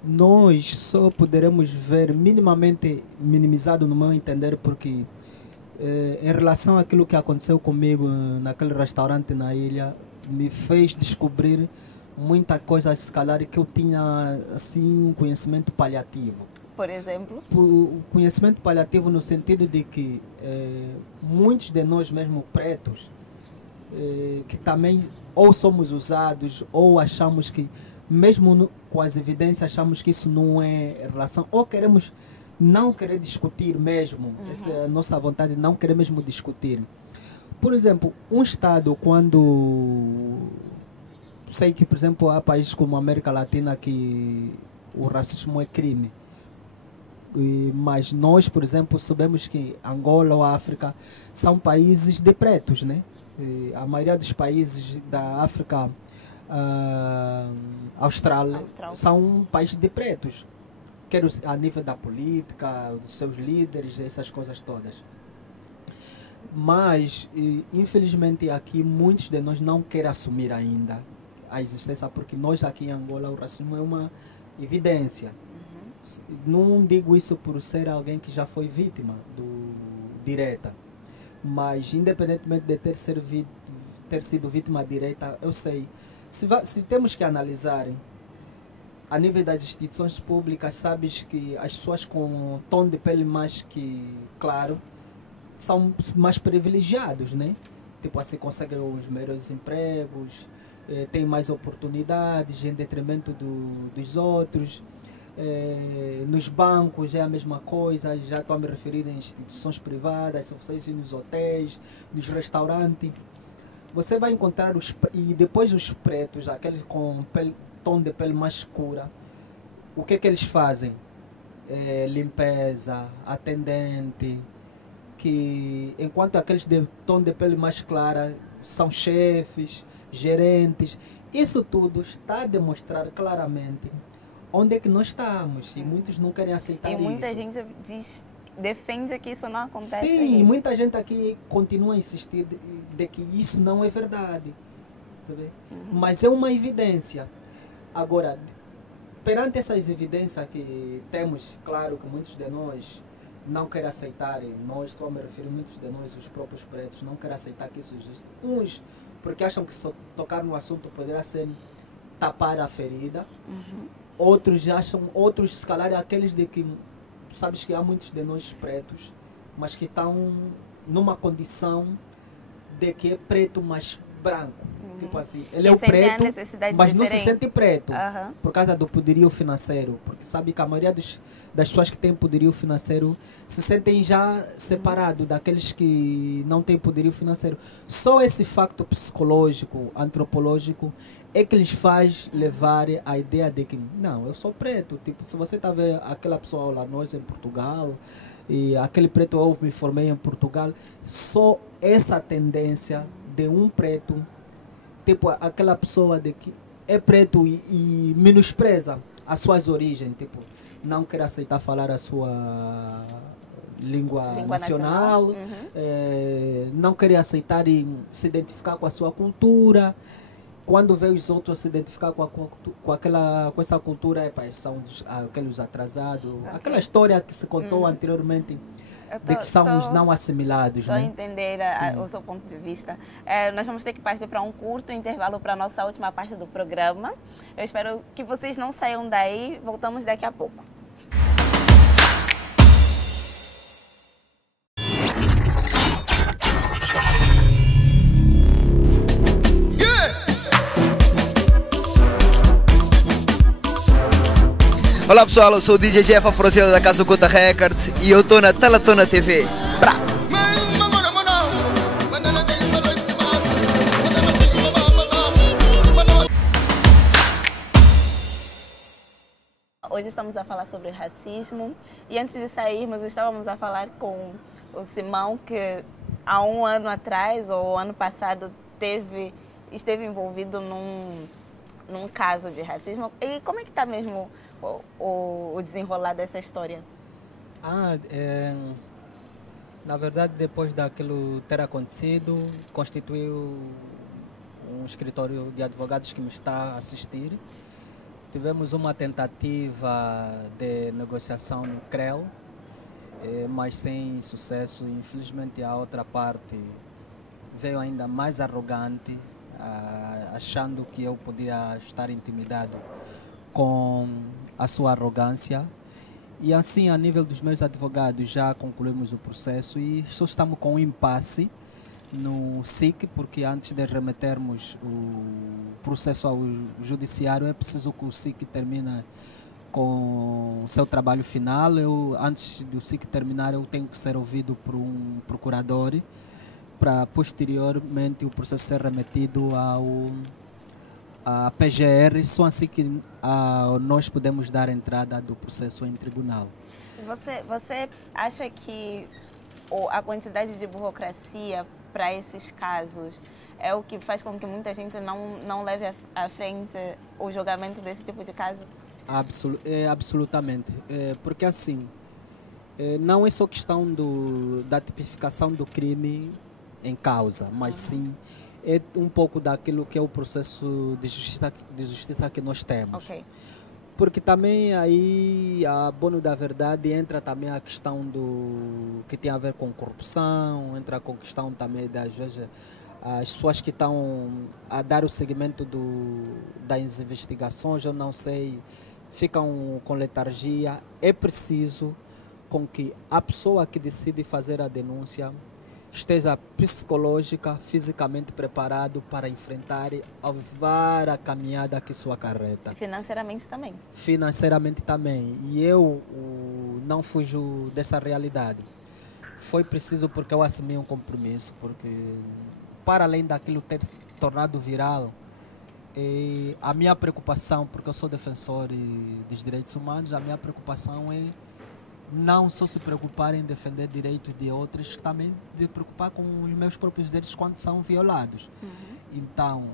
nós só poderemos ver minimamente minimizado no meu entender, porque em relação àquilo que aconteceu comigo naquele restaurante na ilha, me fez descobrir muita coisa, se calhar, que eu tinha assim um conhecimento paliativo. Por exemplo? O conhecimento paliativo no sentido de que muitos de nós mesmo pretos, que também ou somos usados ou achamos que, mesmo com as evidências, achamos que isso não é relação, ou queremos não querer discutir mesmo, essa é a nossa vontade de não querer mesmo discutir. Por exemplo, um Estado, quando sei que, por exemplo, há países como a América Latina que o racismo é crime, mas nós, por exemplo, sabemos que Angola ou África são países de pretos, né? A maioria dos países da África Austral são países de pretos, quer a nível da política, dos seus líderes, essas coisas todas. Mas, infelizmente, aqui muitos de nós não querem assumir ainda a existência, porque nós aqui em Angola o racismo é uma evidência. Não digo isso por ser alguém que já foi vítima direta, mas independentemente de ter sido vítima direta, eu sei. Se temos que analisar a nível das instituições públicas, sabes que as pessoas com tom de pele mais claro são mais privilegiados, né? Tipo assim, conseguem os melhores empregos, têm mais oportunidades em detrimento dos outros. Nos bancos é a mesma coisa, já estou a me referir a instituições privadas, se vocês irem nos hotéis, nos restaurantes, você vai encontrar e depois os pretos, aqueles com tom de pele mais escura, o que eles fazem? Limpeza, atendente, que enquanto aqueles de tom de pele mais clara são chefes, gerentes. Isso tudo está a demonstrar claramente onde é que nós estamos, e muitos não querem aceitar isso. E muita gente defende que isso não acontece. Sim, e muita gente aqui continua a insistir de que isso não é verdade. Tá bem? Mas é uma evidência. Agora, perante essas evidências que temos, claro que muitos de nós não querem aceitar, estou a me referir muitos de nós, os próprios pretos, não querem aceitar que isso existe. Uns, porque acham que só tocar no assunto poderá ser tapar a ferida. Outros se calhar aqueles de que, sabes que há muitos de nós pretos, mas que estão numa condição de que é preto mais branco. Tipo assim, ele é E o sentem a preto, necessidade mas de não se serem- sente preto. Aham. Por causa do poderio financeiro. Porque sabe que a maioria das pessoas que têm poderio financeiro se sentem já separados daqueles que não têm poderio financeiro. Só esse facto psicológico, antropológico, é que lhes faz levar a ideia de que, não, eu sou preto. Tipo, se você está vendo aquela pessoa lá, nós em Portugal, e aquele preto, eu me formei em Portugal, só essa tendência de um preto, tipo, aquela pessoa de que é preto e menospreza as suas origens, tipo, não quer aceitar falar a sua língua nacional, não quer aceitar e se identificar com a sua cultura. Quando vê os outros se identificar com essa cultura, são aqueles atrasados. Aquela história que se contou anteriormente, de que são os não assimilados. Estou a Né? entender o seu ponto de vista. Nós vamos ter que partir para um curto intervalo para a nossa última parte do programa. Eu espero que vocês não saiam daí. Voltamos daqui a pouco. Olá pessoal, eu sou o DJ Jeff Afrosiela da Casa Oculta Records e eu estou na Talatona TV. Brá! Hoje estamos a falar sobre racismo e antes de sairmos estávamos a falar com o Simão que há um ano atrás ou ano passado esteve envolvido num caso de racismo. E como é que está mesmo o desenrolar dessa história? Na verdade, depois daquilo ter acontecido, constituiu um escritório de advogados que me está a assistir. Tivemos uma tentativa de negociação no CREL, mas sem sucesso. Infelizmente, a outra parte veio ainda mais arrogante, achando que eu poderia estar intimidado com a sua arrogância. E assim, a nível dos meus advogados, já concluímos o processo e só estamos com um impasse no SIC, porque antes de remetermos o processo ao judiciário, é preciso que o SIC termine com o seu trabalho final. Antes do SIC terminar, eu tenho que ser ouvido por um procurador para posteriormente o processo ser remetido à PGR, só assim que nós podemos dar entrada do processo em tribunal. Você acha que a quantidade de burocracia para esses casos é o que faz com que muita gente não leve à frente o julgamento desse tipo de caso? Absolutamente. Porque assim, não é só questão da tipificação do crime em causa, mas sim é um pouco daquilo que é o processo de justiça que nós temos. Okay. Porque também aí, a bono da verdade, entra também a questão que tem a ver com corrupção, entra com a questão também das vezes as pessoas que estão a dar o segmento das investigações, eu não sei, ficam com letargia. É preciso com que a pessoa que decide fazer a denúncia esteja psicológica, fisicamente preparado para enfrentar a caminhada que isso acarreta. E financeiramente também. Financeiramente também. E eu não fujo dessa realidade. Foi preciso porque eu assumi um compromisso, porque para além daquilo ter se tornado viral, a minha preocupação, porque eu sou defensor dos direitos humanos, a minha preocupação é não só se preocupar em defender direitos de outros, também de preocupar com os meus próprios direitos quando são violados. Então,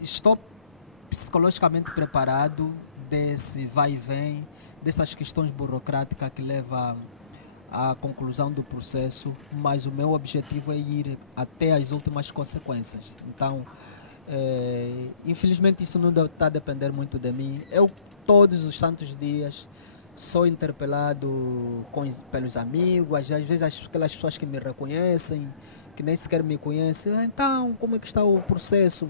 estou psicologicamente preparado desse vai e vem, dessas questões burocráticas que levam à conclusão do processo, mas o meu objetivo é ir até as últimas consequências. Então, infelizmente isso não está a depender muito de mim. Eu, todos os santos dias, sou interpelado pelos amigos, às vezes aquelas pessoas que me reconhecem, que nem sequer me conhecem. Então, como é que está o processo?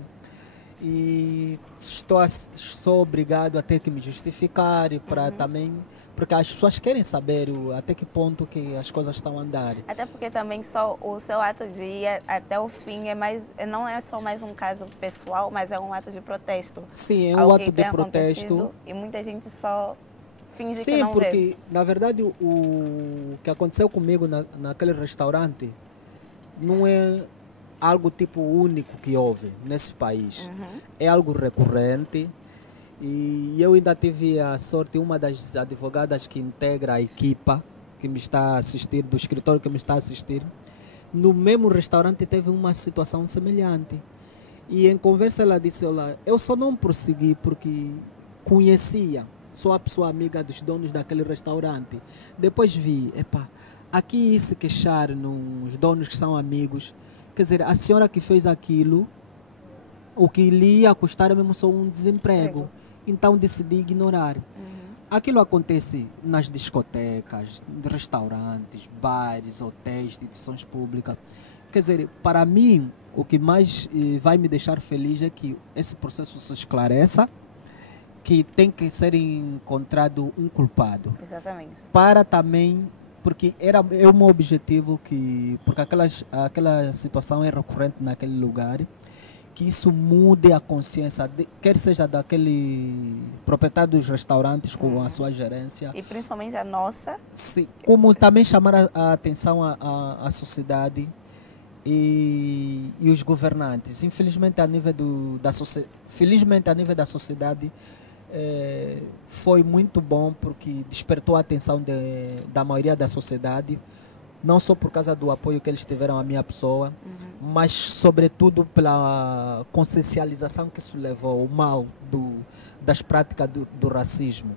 E sou obrigado a ter que me justificar para também Porque as pessoas querem saber até que ponto que as coisas estão a andar. Até porque também só o seu ato de ir até o fim não é só mais um caso pessoal, mas é um ato de protesto. Sim, é um ato de protesto. E muita gente só finge Sim, que não porque vê. na verdade o que aconteceu comigo naquele restaurante não é algo tipo único que houve nesse país. É algo recorrente. E eu ainda tive a sorte, uma das advogadas que integra a equipa que me está a assistir, do escritório que me está a assistir, no mesmo restaurante teve uma situação semelhante. E em conversa ela disse, olha, eu só não prossegui porque conhecia, sou a pessoa amiga dos donos daquele restaurante. Depois vi, aqui se queixar nos donos que são amigos, quer dizer, a senhora que fez aquilo, o que lhe ia custar mesmo só um desemprego. Então decidi ignorar. Aquilo acontece nas discotecas, restaurantes, bares, hotéis, instituições públicas. Quer dizer, para mim, o que mais vai me deixar feliz é que esse processo se esclareça, que tem que ser encontrado um culpado. Exatamente. Para também, porque é um objetivo porque aquela situação é recorrente naquele lugar, que isso mude a consciência, quer seja daquele proprietário dos restaurantes com a sua gerência. E principalmente a nossa. Sim, como também chamar a atenção à sociedade e os governantes. Infelizmente, a nível felizmente, a nível da sociedade, foi muito bom porque despertou a atenção da maioria da sociedade, não só por causa do apoio que eles tiveram à minha pessoa, mas sobretudo pela consciencialização que isso levou, o mal das práticas do racismo.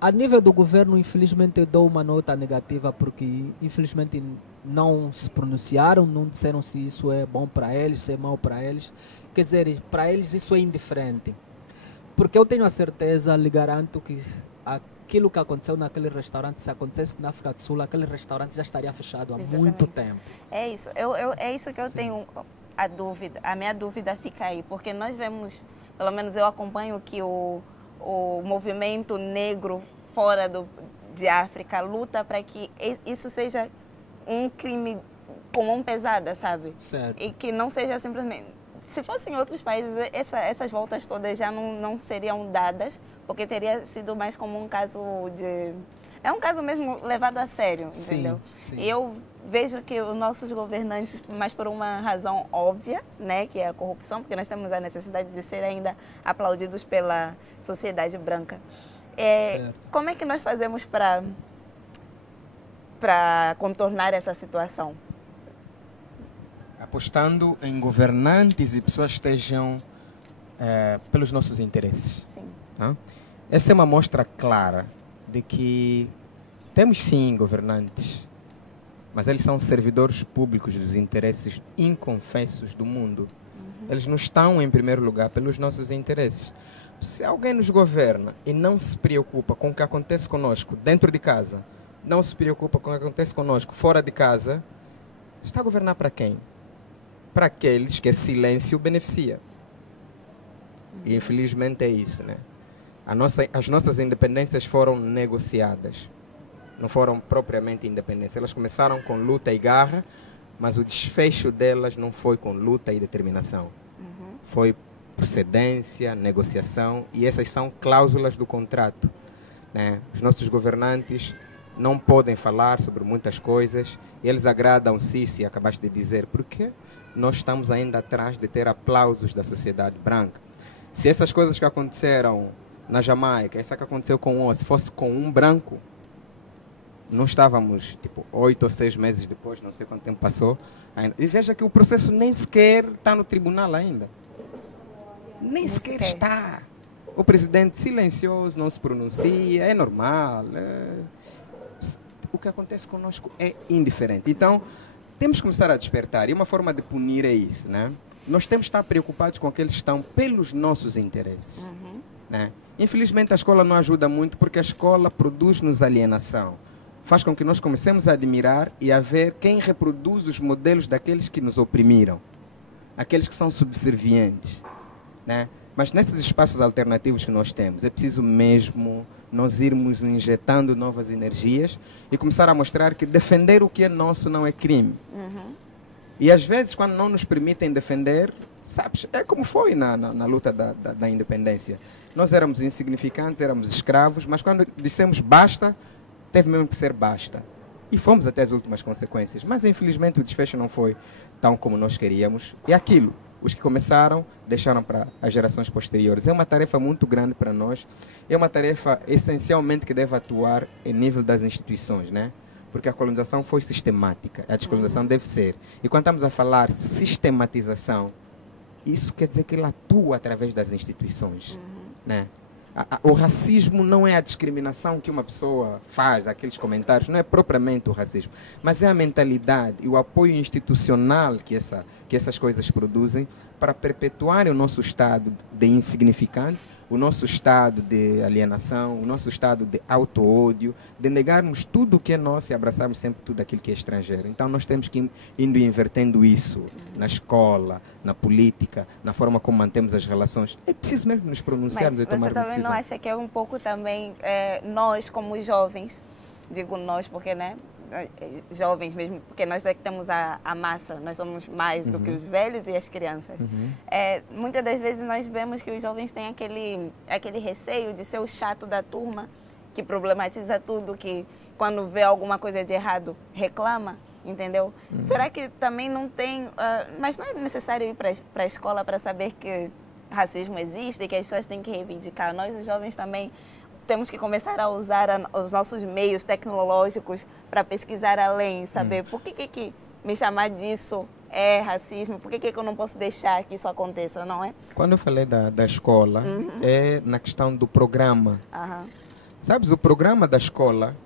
A nível do governo, infelizmente, eu dou uma nota negativa porque, infelizmente, não se pronunciaram, não disseram se isso é bom para eles, se é mau para eles. Quer dizer, para eles isso é indiferente. Porque eu tenho a certeza, lhe garanto que aquilo que aconteceu naquele restaurante, se acontecesse na África do Sul, aquele restaurante já estaria fechado há muito tempo. É isso. É isso que eu tenho a dúvida. A minha dúvida fica aí. Porque nós vemos, pelo menos eu acompanho que o movimento negro fora de África luta para que isso seja um crime com mão pesada, sabe? Certo. E que não seja simplesmente... Se fossem outros países, essas voltas todas já não seriam dadas, porque teria sido mais como um caso de... É um caso mesmo levado a sério, entendeu? Sim. E eu vejo que os nossos governantes, mas por uma razão óbvia, né, que é a corrupção, porque nós temos a necessidade de ser ainda aplaudidos pela sociedade branca. Como é que nós fazemos para contornar essa situação? Apostando em governantes e pessoas que estejam pelos nossos interesses. Sim. Tá? Essa é uma mostra clara de que temos sim governantes, mas eles são servidores públicos dos interesses inconfessos do mundo. Eles não estão em primeiro lugar pelos nossos interesses. Se alguém nos governa e não se preocupa com o que acontece conosco dentro de casa, não se preocupa com o que acontece conosco fora de casa, está a governar para quem? Para aqueles que esse silêncio beneficia. E infelizmente é isso, né? As nossas independências foram negociadas. Não foram propriamente independências. Elas começaram com luta e garra, mas o desfecho delas não foi com luta e determinação. Foi procedência, negociação, e essas são cláusulas do contrato, né? Os nossos governantes não podem falar sobre muitas coisas, eles agradam-se, se acabaste de dizer, porque nós estamos ainda atrás de ter aplausos da sociedade branca. Se essas coisas que aconteceram na Jamaica, essa que aconteceu com o se fosse com um branco, não estávamos, 8 ou 6 meses depois, não sei quanto tempo passou, ainda. E veja que o processo nem sequer está no tribunal ainda. Nem sequer está. O presidente silencioso, não se pronuncia, é normal. O que acontece conosco é indiferente. Então, temos que começar a despertar. E uma forma de punir é isso, né? Nós temos que estar preocupados com aqueles que estão pelos nossos interesses. Né? Infelizmente, a escola não ajuda muito porque a escola produz-nos alienação. Faz com que nós comecemos a admirar e a ver quem reproduz os modelos daqueles que nos oprimiram. Aqueles que são subservientes. Né? Mas nesses espaços alternativos que nós temos, é preciso mesmo nós irmos injetando novas energias e começar a mostrar que defender o que é nosso não é crime. E às vezes, quando não nos permitem defender, sabes, é como foi na luta da independência. Nós éramos insignificantes, éramos escravos, mas quando dissemos basta, teve mesmo que ser basta. E fomos até as últimas consequências. Mas infelizmente o desfecho não foi tão como nós queríamos. E aquilo, os que começaram, deixaram para as gerações posteriores. É uma tarefa muito grande para nós. É uma tarefa essencialmente que deve atuar em nível das instituições, né? Porque a colonização foi sistemática. A descolonização deve ser. E quando estamos a falar sistematização, isso quer dizer que ele atua através das instituições, né? O racismo não é a discriminação que uma pessoa faz, aqueles comentários, não é propriamente o racismo, mas é a mentalidade e o apoio institucional que essas coisas produzem para perpetuar o nosso estado de insignificante, o nosso estado de alienação, o nosso estado de auto-ódio, de negarmos tudo o que é nosso e abraçarmos sempre tudo aquilo que é estrangeiro. Então nós temos que ir indo invertendo isso na escola, na política, na forma como mantemos as relações. É preciso mesmo nos pronunciarmos e tomar uma decisão. Mas você também não acha que é um pouco também nós como jovens, digo nós porque, né, jovens mesmo, porque nós é que temos a massa, nós somos mais do que os velhos e as crianças. Muitas das vezes nós vemos que os jovens têm aquele receio de ser o chato da turma, que problematiza tudo, que quando vê alguma coisa de errado reclama, entendeu? Será que também não tem... mas não é necessário ir para a escola para saber que racismo existe e que as pessoas têm que reivindicar. Nós, os jovens, também temos que começar a usar os nossos meios tecnológicos para pesquisar além, saber por que me chamar disso é racismo, por que eu não posso deixar que isso aconteça, não é? Quando eu falei da escola, é na questão do programa. Sabes, o programa da escola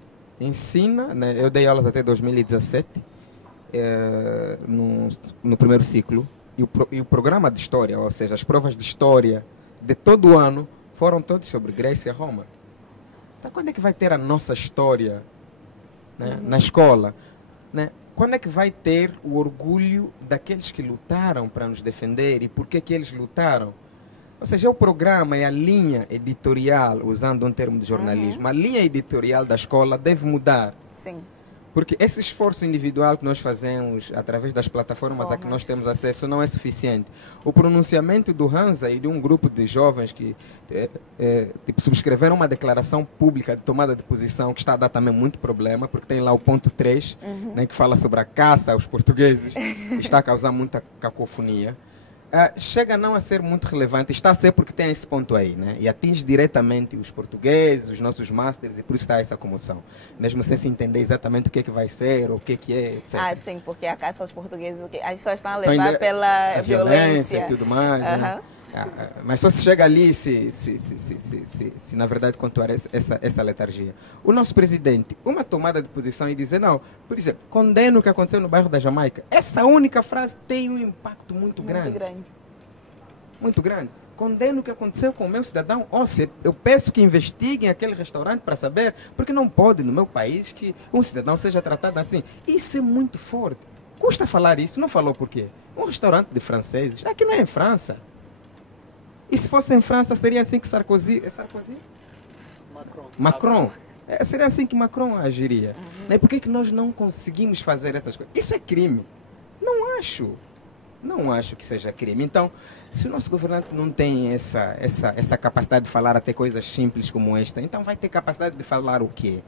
ensina, né, eu dei aulas até 2017, no primeiro ciclo, e o programa de história, ou seja, as provas de história de todo o ano, foram todos sobre Grécia e Roma. Sabe quando é que vai ter a nossa história, né, na escola? Né? Quando é que vai ter o orgulho daqueles que lutaram para nos defender e por que eles lutaram? Ou seja, o programa e a linha editorial, usando um termo de jornalismo, a linha editorial da escola deve mudar. Sim. Porque esse esforço individual que nós fazemos através das plataformas a que nós temos acesso não é suficiente. O pronunciamento do Hansa e de um grupo de jovens que subscreveram uma declaração pública de tomada de posição, que está a dar também muito problema, porque tem lá o ponto 3, né, que fala sobre a caça aos portugueses, está a causar muita cacofonia. Chega a não a ser muito relevante, está a ser porque tem esse ponto aí, né? E atinge diretamente os portugueses, os nossos masters, e por isso está essa comoção. Mesmo sem se entender exatamente o que vai ser, ou o que é, etc. Sim, porque a caça aos portugueses, as pessoas estão a levar pela violência e tudo mais, né? Mas só se chega ali se na verdade contuar essa letargia. O nosso presidente, uma tomada de posição e dizer, não, por exemplo, condeno o que aconteceu no bairro da Jamaica. Essa única frase tem um impacto muito grande. Muito grande. Condeno o que aconteceu com o meu cidadão. Eu peço que investiguem aquele restaurante para saber, porque não pode no meu país que um cidadão seja tratado assim. Isso é muito forte. Custa falar isso, não falou por quê? Um restaurante de franceses, aqui não é em França. E se fosse em França, seria assim que Sarkozy... É Sarkozy? Macron. Seria assim que Macron agiria. Por que nós não conseguimos fazer essas coisas? Isso é crime. Não acho. Não acho que seja crime. Então, se o nosso governante não tem essa capacidade de falar até coisas simples como esta, então vai ter capacidade de falar o quê?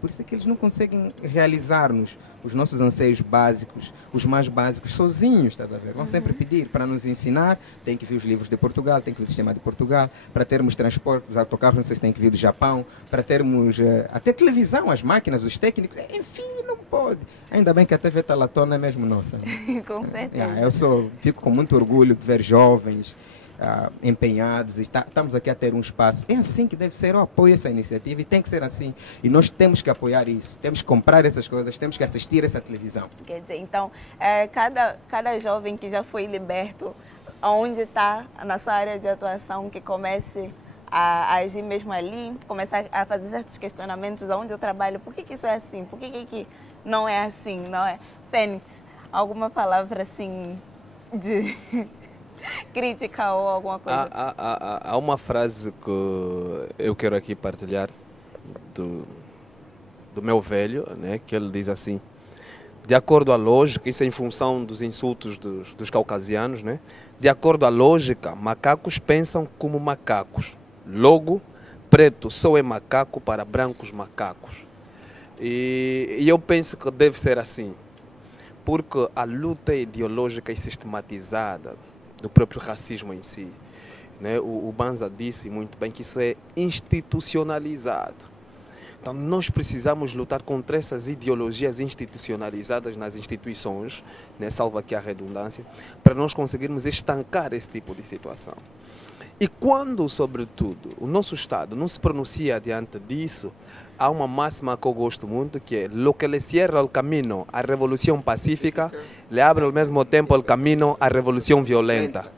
Por isso é que eles não conseguem realizar-nos os nossos anseios básicos, os mais básicos, sozinhos, estás a ver? Vão sempre pedir para nos ensinar, tem que vir os livros de Portugal, tem que vir o sistema de Portugal, para termos transporte, os autocarros, não sei se tem que vir do Japão, para termos até televisão, as máquinas, os técnicos, enfim, não pode. Ainda bem que a TV Talatona é mesmo nossa. Né? Com certeza. Eu fico com muito orgulho de ver jovens empenhados, estamos aqui a ter um espaço. É assim que deve ser, eu apoio essa iniciativa e tem que ser assim. E nós temos que apoiar isso, temos que comprar essas coisas, temos que assistir essa televisão. Quer dizer, então, cada jovem que já foi liberto, onde está na sua área de atuação, que comece a agir mesmo ali, começar a fazer certos questionamentos, onde eu trabalho, por que isso é assim, por que não é assim, não é? Fênix, alguma palavra assim de... crítica ou alguma coisa? Há uma frase que eu quero aqui partilhar do meu velho, né, que ele diz assim: de acordo à lógica, isso é em função dos insultos dos caucasianos, né? De acordo à lógica, macacos pensam como macacos. Logo, preto só é macaco para brancos macacos. E eu penso que deve ser assim, porque a luta ideológica e sistematizada do próprio racismo em si, né? O Banza disse muito bem que isso é institucionalizado. Então nós precisamos lutar contra essas ideologias institucionalizadas nas instituições, né? Salvo aqui a redundância, para nós conseguirmos estancar esse tipo de situação. E quando, sobretudo, o nosso Estado não se pronuncia diante disso, há uma máxima que eu gosto muito, que é: lo que le cierra el camino à revolução pacífica, le abre ao mesmo tempo o caminho à revolução violenta.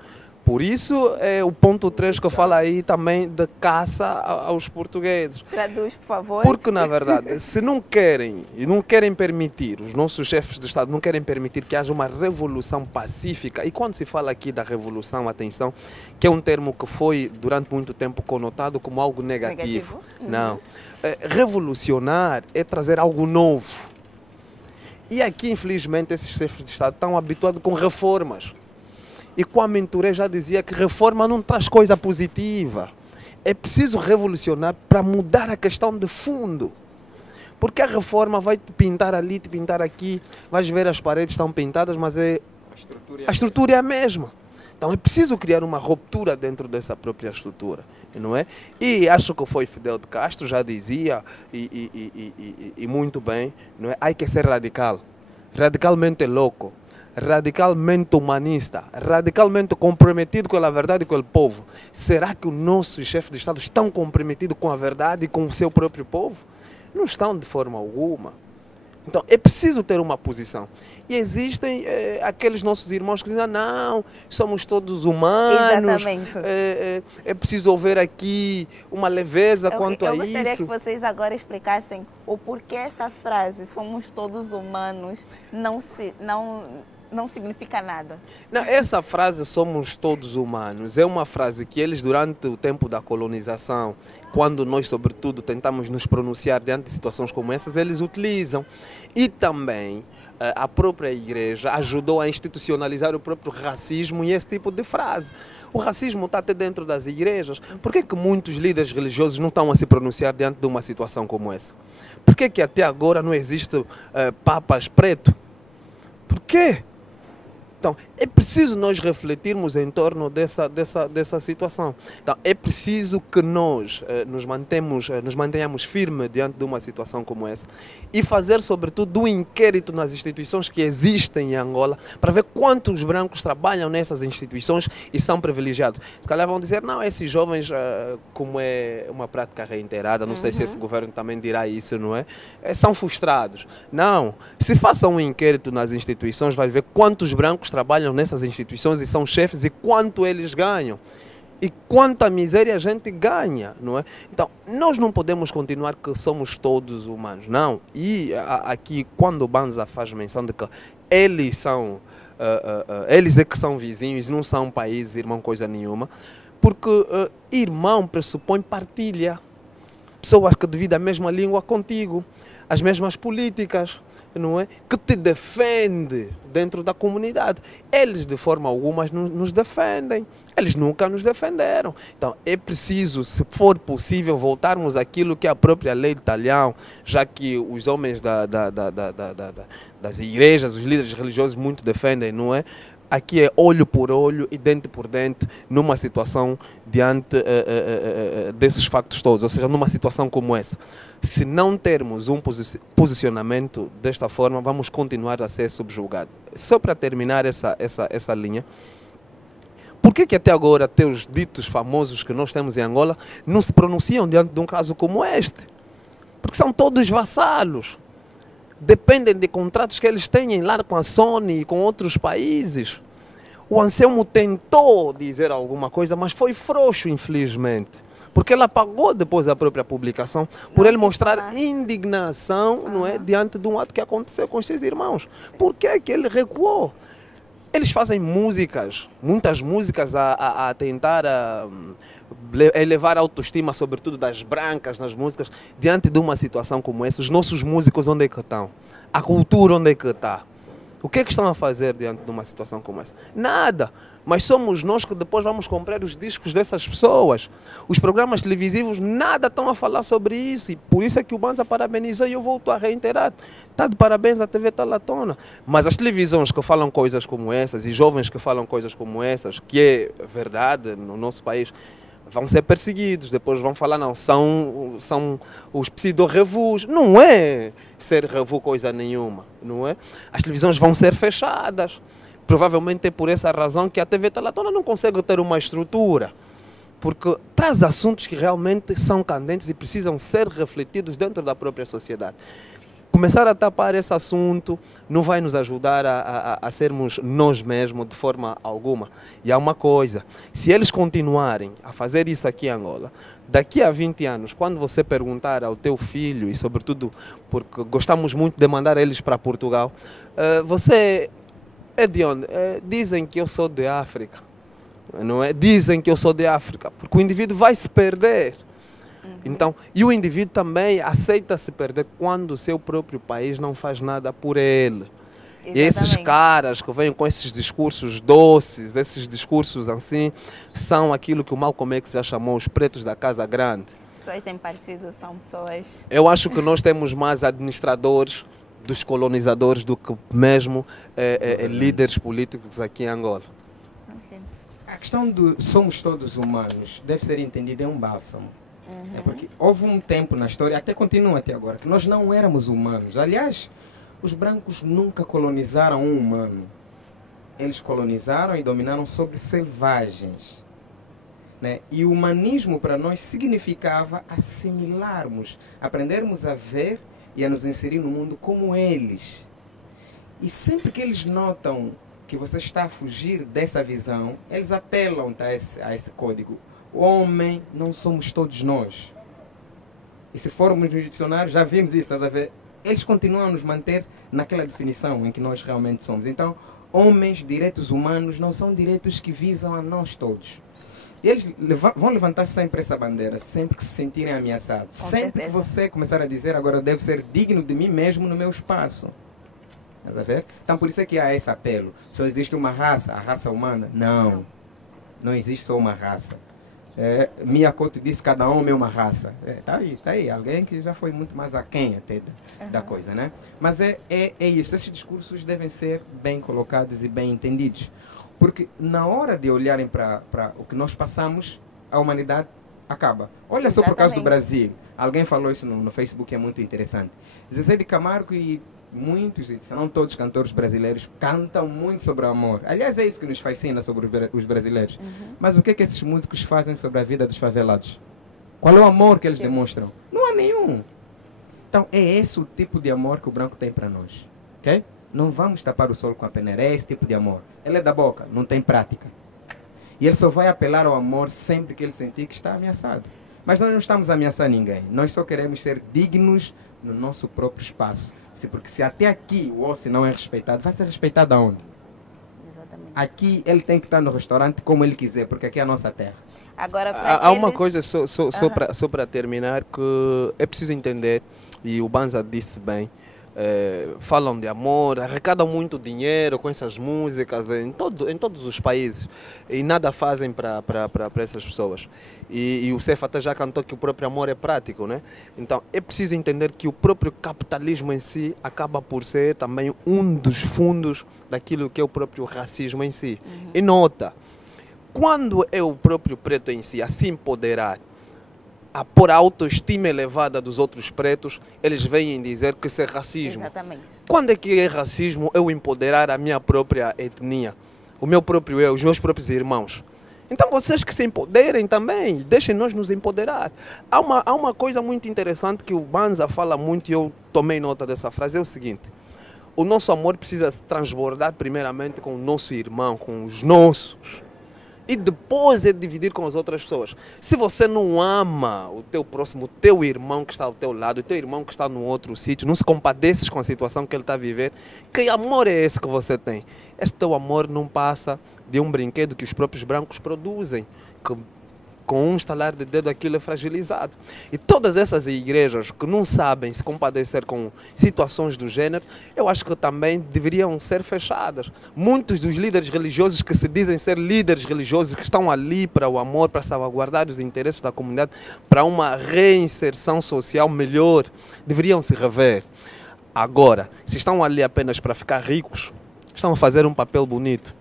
Por isso é o ponto 3 que eu falo aí também de caça aos portugueses. Traduz, por favor. Porque, na verdade, se não querem, e não querem permitir, os nossos chefes de Estado não querem permitir que haja uma revolução pacífica, e quando se fala aqui da revolução, atenção, que é um termo que foi durante muito tempo conotado como algo negativo. Não. Revolucionar é trazer algo novo. E aqui, infelizmente, esses chefes de Estado estão habituados com reformas. E Kwame Ture já dizia que reforma não traz coisa positiva. É preciso revolucionar para mudar a questão de fundo. Porque a reforma vai te pintar ali, te pintar aqui, vais ver as paredes estão pintadas, mas a estrutura é a mesma. Então é preciso criar uma ruptura dentro dessa própria estrutura, não é? E acho que foi Fidel de Castro já dizia, e muito bem, não é? Há que ser radical, radicalmente louco, radicalmente humanista, radicalmente comprometido com a verdade e com o povo. Será que os nossos chefes de Estado estão comprometidos com a verdade e com o seu próprio povo? Não estão de forma alguma. Então é preciso ter uma posição. E existem aqueles nossos irmãos que dizem: não, somos todos humanos. Exatamente. É preciso haver aqui uma leveza quanto a isso. Eu gostaria que vocês agora explicassem o porquê essa frase, somos todos humanos, não significa nada. Não, essa frase, somos todos humanos, é uma frase que eles, durante o tempo da colonização, quando nós, sobretudo, tentamos nos pronunciar diante de situações como essas, eles utilizam. E também a própria igreja ajudou a institucionalizar o próprio racismo e esse tipo de frase. O racismo está até dentro das igrejas. Por que muitos líderes religiosos não estão a se pronunciar diante de uma situação como essa? Por que até agora não existe papas preto? Por quê? Então, é preciso nós refletirmos em torno dessa situação. Então, é preciso que nós nos mantenhamos firmes diante de uma situação como essa e fazer, sobretudo, um inquérito nas instituições que existem em Angola para ver quantos brancos trabalham nessas instituições e são privilegiados. Se calhar vão dizer: não, esses jovens, como é uma prática reiterada, não sei se esse governo também dirá isso, não é? São frustrados. Não. Se faça um inquérito nas instituições, vai ver quantos brancos trabalham nessas instituições e são chefes e quanto eles ganham e quanta miséria a gente ganha, não é? Então, nós não podemos continuar que somos todos humanos, não. E aqui, quando o Banza faz menção de que eles são, eles é que são vizinhos, não são países, irmão, coisa nenhuma, porque irmão pressupõe partilha, pessoas que dividem a mesma língua contigo, as mesmas políticas, não é? Que te defende dentro da comunidade. Eles de forma alguma nos defendem. Eles nunca nos defenderam. Então é preciso, se for possível, voltarmos àquilo que é a própria lei de Talhão, já que os homens das igrejas, os líderes religiosos muito defendem, não é? Aqui é olho por olho e dente por dente numa situação diante desses factos todos, ou seja, numa situação como essa. Se não termos um posicionamento desta forma, vamos continuar a ser subjugados. Só para terminar essa linha, por que até agora até os ditos famosos que nós temos em Angola não se pronunciam diante de um caso como este? Porque são todos vassalos. Dependem de contratos que eles têm lá com a Sony e com outros países. O Anselmo tentou dizer alguma coisa, mas foi frouxo, infelizmente. Porque ele apagou depois da própria publicação, por ele mostrar indignação, não é, diante de um ato que aconteceu com os seus irmãos. Por que ele recuou? Eles fazem músicas, muitas músicas a tentar elevar a autoestima, sobretudo das brancas nas músicas, diante de uma situação como essa. Os nossos músicos onde é que estão? A cultura onde é que está? O que é que estão a fazer diante de uma situação como essa? Nada. Mas somos nós que depois vamos comprar os discos dessas pessoas. Os programas televisivos nada estão a falar sobre isso. E por isso é que o Banza parabenizou e eu volto a reiterar. Está de parabéns à TV Talatona. Mas as televisões que falam coisas como essas e jovens que falam coisas como essas, que é verdade no nosso país, vão ser perseguidos, depois vão falar, não, são os pseudo-revus. Não é ser revu coisa nenhuma, não é? As televisões vão ser fechadas. Provavelmente é por essa razão que a TV Talatona não consegue ter uma estrutura, porque traz assuntos que realmente são candentes e precisam ser refletidos dentro da própria sociedade. Começar a tapar esse assunto não vai nos ajudar a sermos nós mesmos de forma alguma. E há uma coisa, se eles continuarem a fazer isso aqui em Angola, daqui a 20 anos, quando você perguntar ao teu filho, e sobretudo porque gostamos muito de mandar eles para Portugal, você é de onde? Dizem que eu sou de África, não é? Dizem que eu sou de África, porque o indivíduo vai se perder. Então, e o indivíduo também aceita se perder quando o seu próprio país não faz nada por ele. Exatamente. E esses caras que vêm com esses discursos doces, esses discursos assim, são aquilo que o Malcolm X já chamou os pretos da casa grande. Pessoas sem partido são pessoas... Eu acho que nós temos mais administradores dos colonizadores do que mesmo líderes políticos aqui em Angola. Okay. A questão do somos todos humanos deve ser entendida em um bálsamo. É porque houve um tempo na história, até continua até agora, que nós não éramos humanos. Aliás, os brancos nunca colonizaram um humano. Eles colonizaram e dominaram sobre selvagens. Né? E o humanismo para nós significava assimilarmos, aprendermos a ver e a nos inserir no mundo como eles. E sempre que eles notam que você está a fugir dessa visão, eles apelam a esse código. O homem não somos todos nós. E se formos no dicionário, já vimos isso, estás a ver? Eles continuam a nos manter naquela definição em que nós realmente somos. Então, homens, direitos humanos, não são direitos que visam a nós todos. E eles vão levantar sempre essa bandeira, sempre que se sentirem ameaçados. Sempre que você começar a dizer, agora eu devo ser digno de mim mesmo no meu espaço. Estás a ver? Então, por isso é que há esse apelo. Só existe uma raça, a raça humana? Não. Não existe só uma raça. Mia Couto disse cada homem é uma raça. Tá aí, alguém que já foi muito mais aquém até da coisa, né? Mas é isso, esses discursos devem ser bem colocados e bem entendidos. Porque na hora de olharem para o que nós passamos, a humanidade acaba. Olha só por causa do Brasil. Alguém falou isso no Facebook, é muito interessante. Zezé de Camargo e muitos, se não todos os cantores brasileiros, cantam muito sobre o amor. Aliás, é isso que nos fascina sobre os brasileiros. Mas o que é que esses músicos fazem sobre a vida dos favelados? Qual é o amor que eles demonstram? Não há nenhum. Então, é esse o tipo de amor que o branco tem para nós. Okay? Não vamos tapar o sol com a peneira. É esse tipo de amor. Ele é da boca, não tem prática. E ele só vai apelar ao amor sempre que ele sentir que está ameaçado. Mas nós não estamos a ameaçar ninguém. Nós só queremos ser dignos no nosso próprio espaço. Porque se até aqui o Ossi não é respeitado, vai ser respeitado aonde? Exatamente. Aqui ele tem que estar no restaurante como ele quiser, porque aqui é a nossa terra. Agora, há uma coisa só para terminar que é preciso entender, e o Banza disse bem, falam de amor, arrecadam muito dinheiro com essas músicas em todos os países e nada fazem para essas pessoas. E o Cefa até já cantou que o próprio amor é prático, né? Então é preciso entender que o próprio capitalismo em si acaba por ser também um dos fundos daquilo que é o próprio racismo em si. E nota, quando é o próprio preto em si a se empoderar, a pôr a autoestima elevada dos outros pretos, eles vêm dizer que isso é racismo. Exatamente. Quando é que é racismo eu empoderar a minha própria etnia, o meu próprio eu, os meus próprios irmãos? Então vocês que se empoderem também, deixem-nos nos empoderar. Há uma coisa muito interessante que o Banza fala muito e eu tomei nota dessa frase, é o seguinte: o nosso amor precisa se transbordar primeiramente com o nosso irmão, com os nossos. e depois é dividir com as outras pessoas. Se você não ama o teu próximo, o teu irmão que está ao teu lado, o teu irmão que está num outro sítio, não se compadeces com a situação que ele está a viver, que amor é esse que você tem? Esse teu amor não passa de um brinquedo que os próprios brancos produzem, que com um estalar de dedo aquilo é fragilizado. E todas essas igrejas que não sabem se compadecer com situações do gênero, eu acho que também deveriam ser fechadas. Muitos dos líderes religiosos que se dizem ser líderes religiosos, que estão ali para o amor, para salvaguardar os interesses da comunidade, para uma reinserção social melhor, deveriam se rever. Agora, se estão ali apenas para ficar ricos, estão a fazer um papel bonito.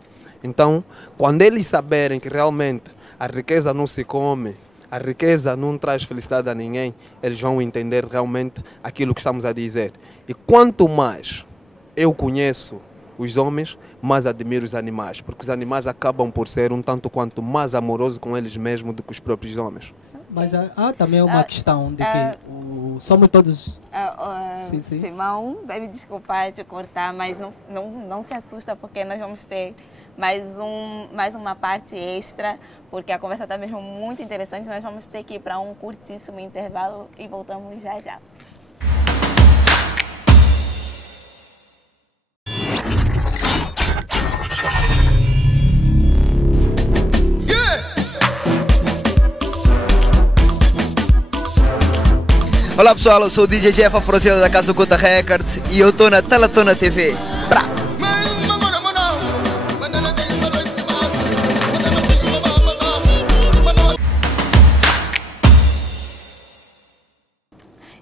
Então, quando eles saberem que realmente a riqueza não se come, a riqueza não traz felicidade a ninguém, eles vão entender realmente aquilo que estamos a dizer. E quanto mais eu conheço os homens, mais admiro os animais, porque os animais acabam por ser um tanto quanto mais amorosos com eles mesmos do que os próprios homens. Mas há também uma questão de que somos todos... Sim. Simão, vai me desculpar te cortar, mas não se assusta porque nós vamos ter mais uma parte extra, porque a conversa está mesmo muito interessante. Nós vamos ter que ir para um curtíssimo intervalo e voltamos já já. Olá pessoal, eu sou o DJ Jeff Afrosiela da Casa Oculta Records e eu estou na Talatona TV. Brá!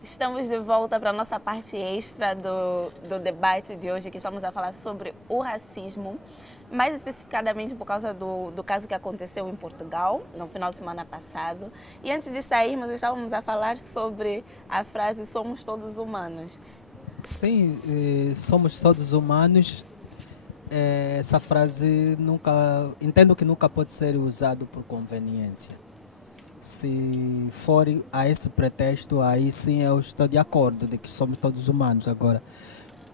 Estamos de volta para a nossa parte extra do debate de hoje, que estamos a falar sobre o racismo, mais especificadamente por causa do caso que aconteceu em Portugal, no final de semana passado. E antes de sairmos, estávamos a falar sobre a frase "somos todos humanos". Sim, somos todos humanos. Essa frase entendo que nunca pode ser usada por conveniência. Se for a esse pretexto, aí sim eu estou de acordo de que somos todos humanos. Agora,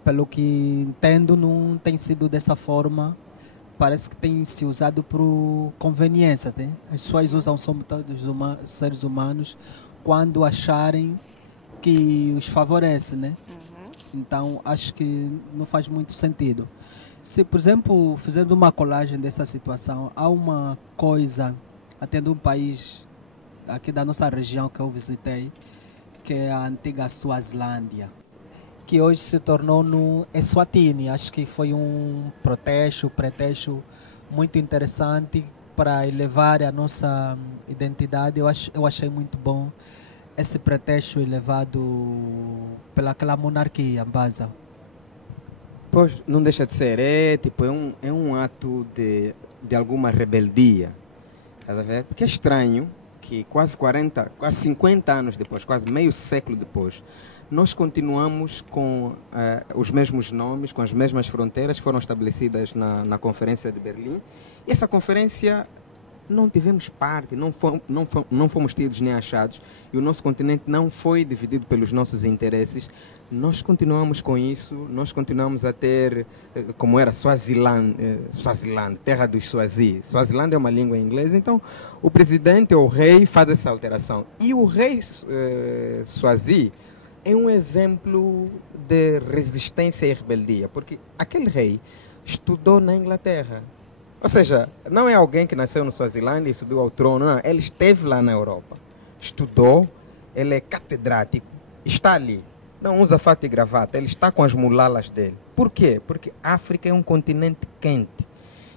pelo que entendo, não tem sido dessa forma. Parece que tem se usado por conveniência, né? As pessoas usam "somos todos seres humanos" quando acharem que os favorece, né? Então, acho que não faz muito sentido. Se, por exemplo, fazendo uma colagem dessa situação, há uma coisa, até de um país aqui da nossa região que eu visitei, que é a antiga Suazilândia, que hoje se tornou no Eswatini. Acho que foi um pretexto muito interessante para elevar a nossa identidade. Eu achei muito bom esse pretexto elevado pelaquela monarquia, Mbaza. Pois, não deixa de ser, é um ato de alguma rebeldia, tá a ver? Porque é estranho que quase 50 anos depois, quase meio século depois, nós continuamos com os mesmos nomes, com as mesmas fronteiras que foram estabelecidas na Conferência de Berlim. E essa conferência não tivemos parte, não fomos tidos nem achados, e o nosso continente não foi dividido pelos nossos interesses. Nós continuamos com isso, nós continuamos a ter, como era Swaziland, terra dos Swazi. Swaziland é uma língua inglesa, então o presidente ou o rei faz essa alteração. E o rei Swazi é um exemplo de resistência e rebeldia, porque aquele rei estudou na Inglaterra. Ou seja, não é alguém que nasceu no Swaziland e subiu ao trono, não. Ele esteve lá na Europa, estudou, ele é catedrático, está ali. Não usa fato e gravata, ele está com as mulalas dele. Por quê? Porque a África é um continente quente.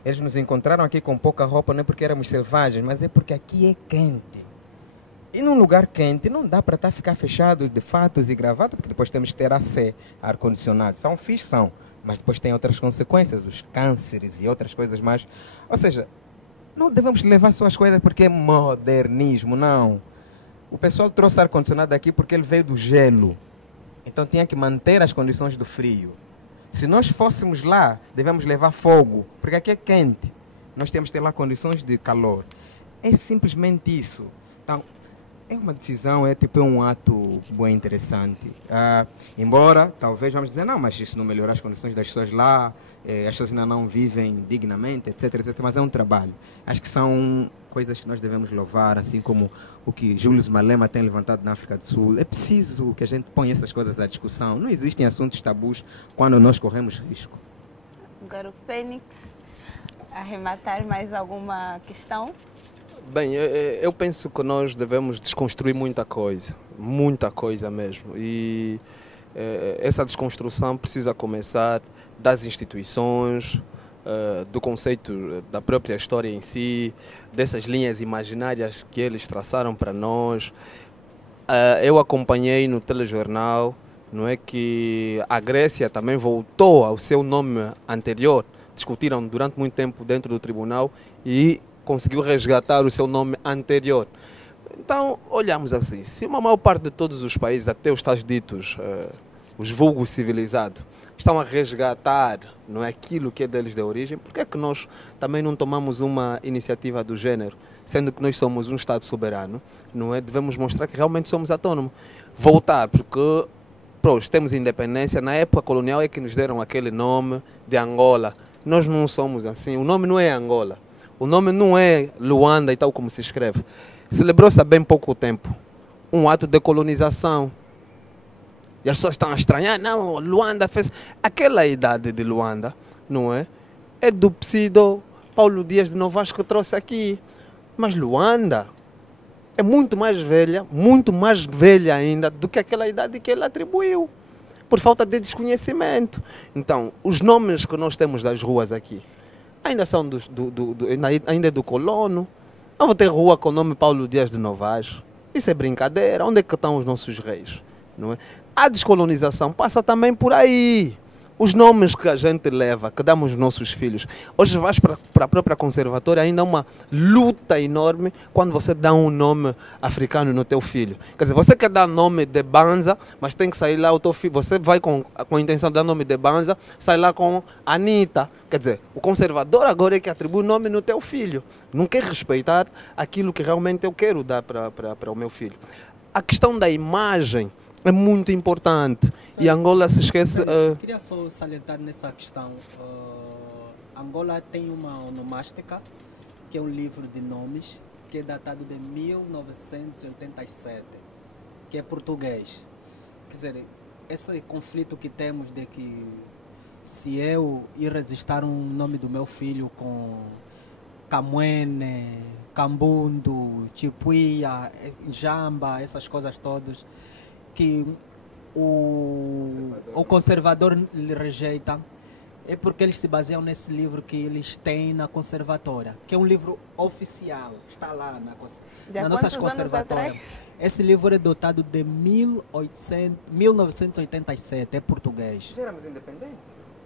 Eles nos encontraram aqui com pouca roupa, não é porque éramos selvagens, mas é porque aqui é quente. E num lugar quente não dá para ficar fechado de fatos e gravata, porque depois temos que ter ar-condicionado. São fixe, são, mas depois tem outras consequências, os cânceres e outras coisas mais. Ou seja, não devemos levar só as coisas porque é modernismo, não. O pessoal trouxe ar-condicionado aqui porque ele veio do gelo. Então tinha que manter as condições do frio. Se nós fôssemos lá, devemos levar fogo, porque aqui é quente. Nós temos que ter lá condições de calor. É simplesmente isso. Então, É uma decisão, é um ato bem interessante. Embora, talvez vamos dizer, não, mas isso não melhora as condições das pessoas lá, as pessoas ainda não vivem dignamente, etc, etc. Mas é um trabalho. Acho que são coisas que nós devemos louvar, assim como o que Júlio Malema tem levantado na África do Sul. É preciso que a gente ponha essas coisas à discussão. Não existem assuntos tabus quando nós corremos risco. Agora o Fênix, arrematar mais alguma questão? Bem, eu penso que nós devemos desconstruir muita coisa mesmo. E essa desconstrução precisa começar das instituições, do conceito da própria história em si, dessas linhas imaginárias que eles traçaram para nós. Eu acompanhei no telejornal, não é, que a Grécia também voltou ao seu nome anterior. Discutiram durante muito tempo dentro do tribunal e conseguiu resgatar o seu nome anterior. Então, olhamos assim, se uma maior parte de todos os países, até os tais ditos, os vulgos civilizados, estão a resgatar, não é, aquilo que é deles de origem, por que é que nós também não tomamos uma iniciativa do género, sendo que nós somos um Estado soberano, não é? Devemos mostrar que realmente somos autônomos. Voltar, porque temos independência, na época colonial é que nos deram aquele nome de Angola. Nós não somos assim, o nome não é Angola. O nome não é Luanda e tal como se escreve. Celebrou-se há bem pouco tempo um ato de colonização. E as pessoas estão a estranhar. Não, Luanda fez... Aquela idade de Luanda, não é? É do pseudo Paulo Dias de Novaes que trouxe aqui. Mas Luanda é muito mais velha ainda do que aquela idade que ele atribuiu. Por falta de desconhecimento. Então, os nomes que nós temos das ruas aqui, ainda são ainda é do colono. Não vou ter rua com o nome Paulo Dias de Novaes. Isso é brincadeira. Onde é que estão os nossos reis? Não é? A descolonização passa também por aí. Os nomes que a gente leva, que damos aos nossos filhos. Hoje vais para a própria conservatória, ainda há uma luta enorme quando você dá um nome africano no teu filho. Quer dizer, você quer dar nome de Banza, mas tem que sair lá o teu filho. Você vai com a intenção de dar nome de Banza, sai lá com Anitta. Quer dizer, o conservador agora é que atribui o nome no teu filho. Não quer respeitar aquilo que realmente eu quero dar para o meu filho. A questão da imagem é muito importante. E Angola se esquece... Queria só salientar nessa questão. Angola tem uma onomástica, que é um livro de nomes, que é datado de 1987, que é português. Quer dizer, esse conflito que temos de que se eu ir registrar um nome do meu filho com Camuene, Cambundo, Chipuia, Jamba, essas coisas todas, que o conservador lhe rejeita, é porque eles se baseiam nesse livro que eles têm na conservatória, que é um livro oficial, está lá na nossas conservatórias. Esse livro é dotado de 1987, é português. Já éramos independentes?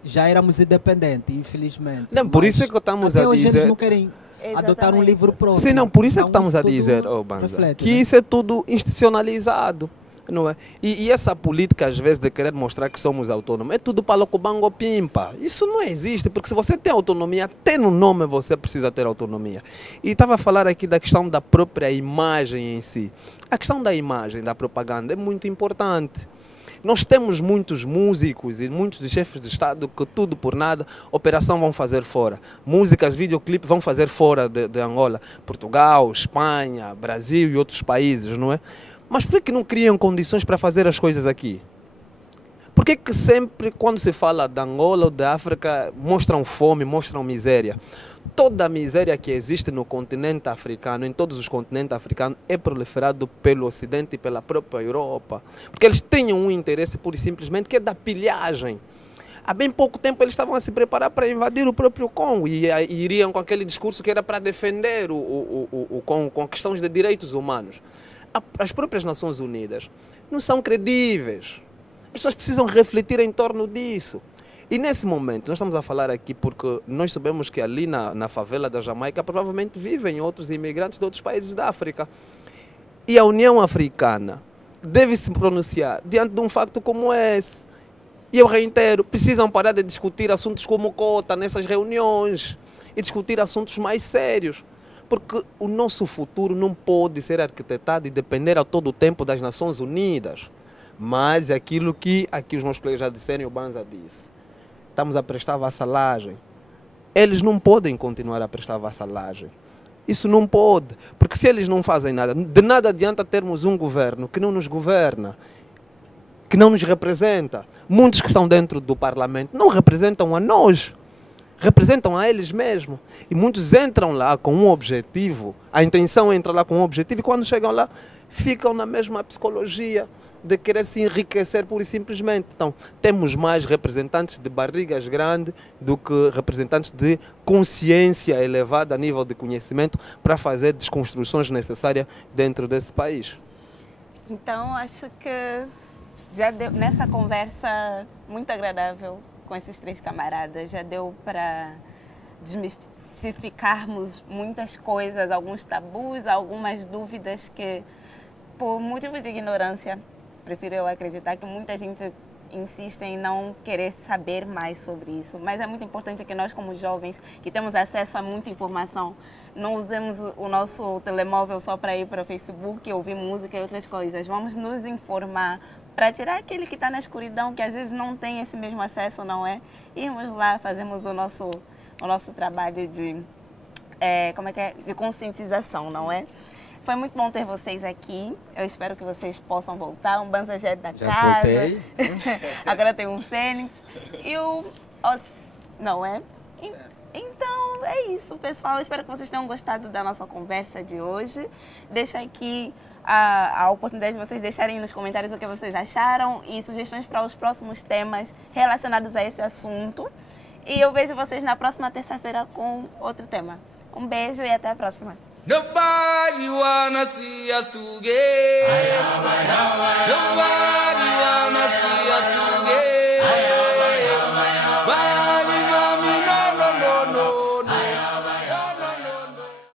Já éramos independentes, infelizmente. Não, por isso é que estamos a hoje dizer... Eles não querem adotar um livro próprio. Sim, não, por isso é que estamos a dizer, Banza, reflete, que né? isso é tudo institucionalizado. Não é? E essa política, às vezes, de querer mostrar que somos autônomos, é tudo para locobango pimpa. Isso não existe, porque se você tem autonomia, até no nome você precisa ter autonomia. E estava a falar aqui da questão da própria imagem em si. A questão da imagem, da propaganda, é muito importante. Nós temos muitos músicos e muitos chefes de Estado que tudo por nada, operação vão fazer fora. Músicas, videoclipes vão fazer fora de Angola. Portugal, Espanha, Brasil e outros países, não é? Mas por que não criam condições para fazer as coisas aqui? Por que sempre, quando se fala de Angola ou da África, mostram fome, mostram miséria? Toda a miséria que existe no continente africano, em todos os continentes africanos, é proliferado pelo Ocidente e pela própria Europa. Porque eles têm um interesse, pura e simplesmente, que é da pilhagem. Há bem pouco tempo eles estavam a se preparar para invadir o próprio Congo e iriam com aquele discurso que era para defender o Congo com questões de direitos humanos. As próprias Nações Unidas não são credíveis. As pessoas precisam refletir em torno disso. E nesse momento, nós estamos a falar aqui porque nós sabemos que ali na favela da Jamaica provavelmente vivem outros imigrantes de outros países da África. E a União Africana deve se pronunciar diante de um facto como esse. E eu reitero, precisam parar de discutir assuntos como cota nessas reuniões e discutir assuntos mais sérios. Porque o nosso futuro não pode ser arquitetado e depender a todo o tempo das Nações Unidas. Mas é aquilo que aqui os meus colegas já disseram e o Banza disse. Estamos a prestar vassalagem. Eles não podem continuar a prestar vassalagem. Isso não pode. Porque se eles não fazem nada, de nada adianta termos um governo que não nos governa, que não nos representa. Muitos que estão dentro do Parlamento não representam a nós, representam a eles mesmos. E muitos entram lá com um objetivo, a intenção é entrar lá com um objetivo, e quando chegam lá, ficam na mesma psicologia de querer se enriquecer pura e simplesmente. Então, temos mais representantes de barrigas grandes do que representantes de consciência elevada a nível de conhecimento para fazer desconstruções necessárias dentro desse país. Então, acho que já deu, nessa conversa muito agradável com esses três camaradas, já deu para desmistificarmos muitas coisas, alguns tabus, algumas dúvidas que, por motivo de ignorância, prefiro eu acreditar que muita gente insiste em não querer saber mais sobre isso. Mas é muito importante que nós, como jovens, que temos acesso a muita informação, não usemos o nosso telemóvel só para ir para o Facebook, ouvir música e outras coisas. Vamos nos informar para tirar aquele que está na escuridão, que às vezes não tem esse mesmo acesso, não é? Irmos lá, fazemos o nosso trabalho de, de conscientização, não é? Foi muito bom ter vocês aqui. Eu espero que vocês possam voltar. Um Banza já é da Já casa. voltei. Agora tem um Fênix. E o não é? Então, é isso, pessoal. Eu espero que vocês tenham gostado da nossa conversa de hoje. Deixo aqui a oportunidade de vocês deixarem nos comentários o que vocês acharam e sugestões para os próximos temas relacionados a esse assunto. E eu vejo vocês na próxima terça-feira com outro tema. Um beijo e até a próxima. Nobody wanna see us together. Nobody wanna see us together.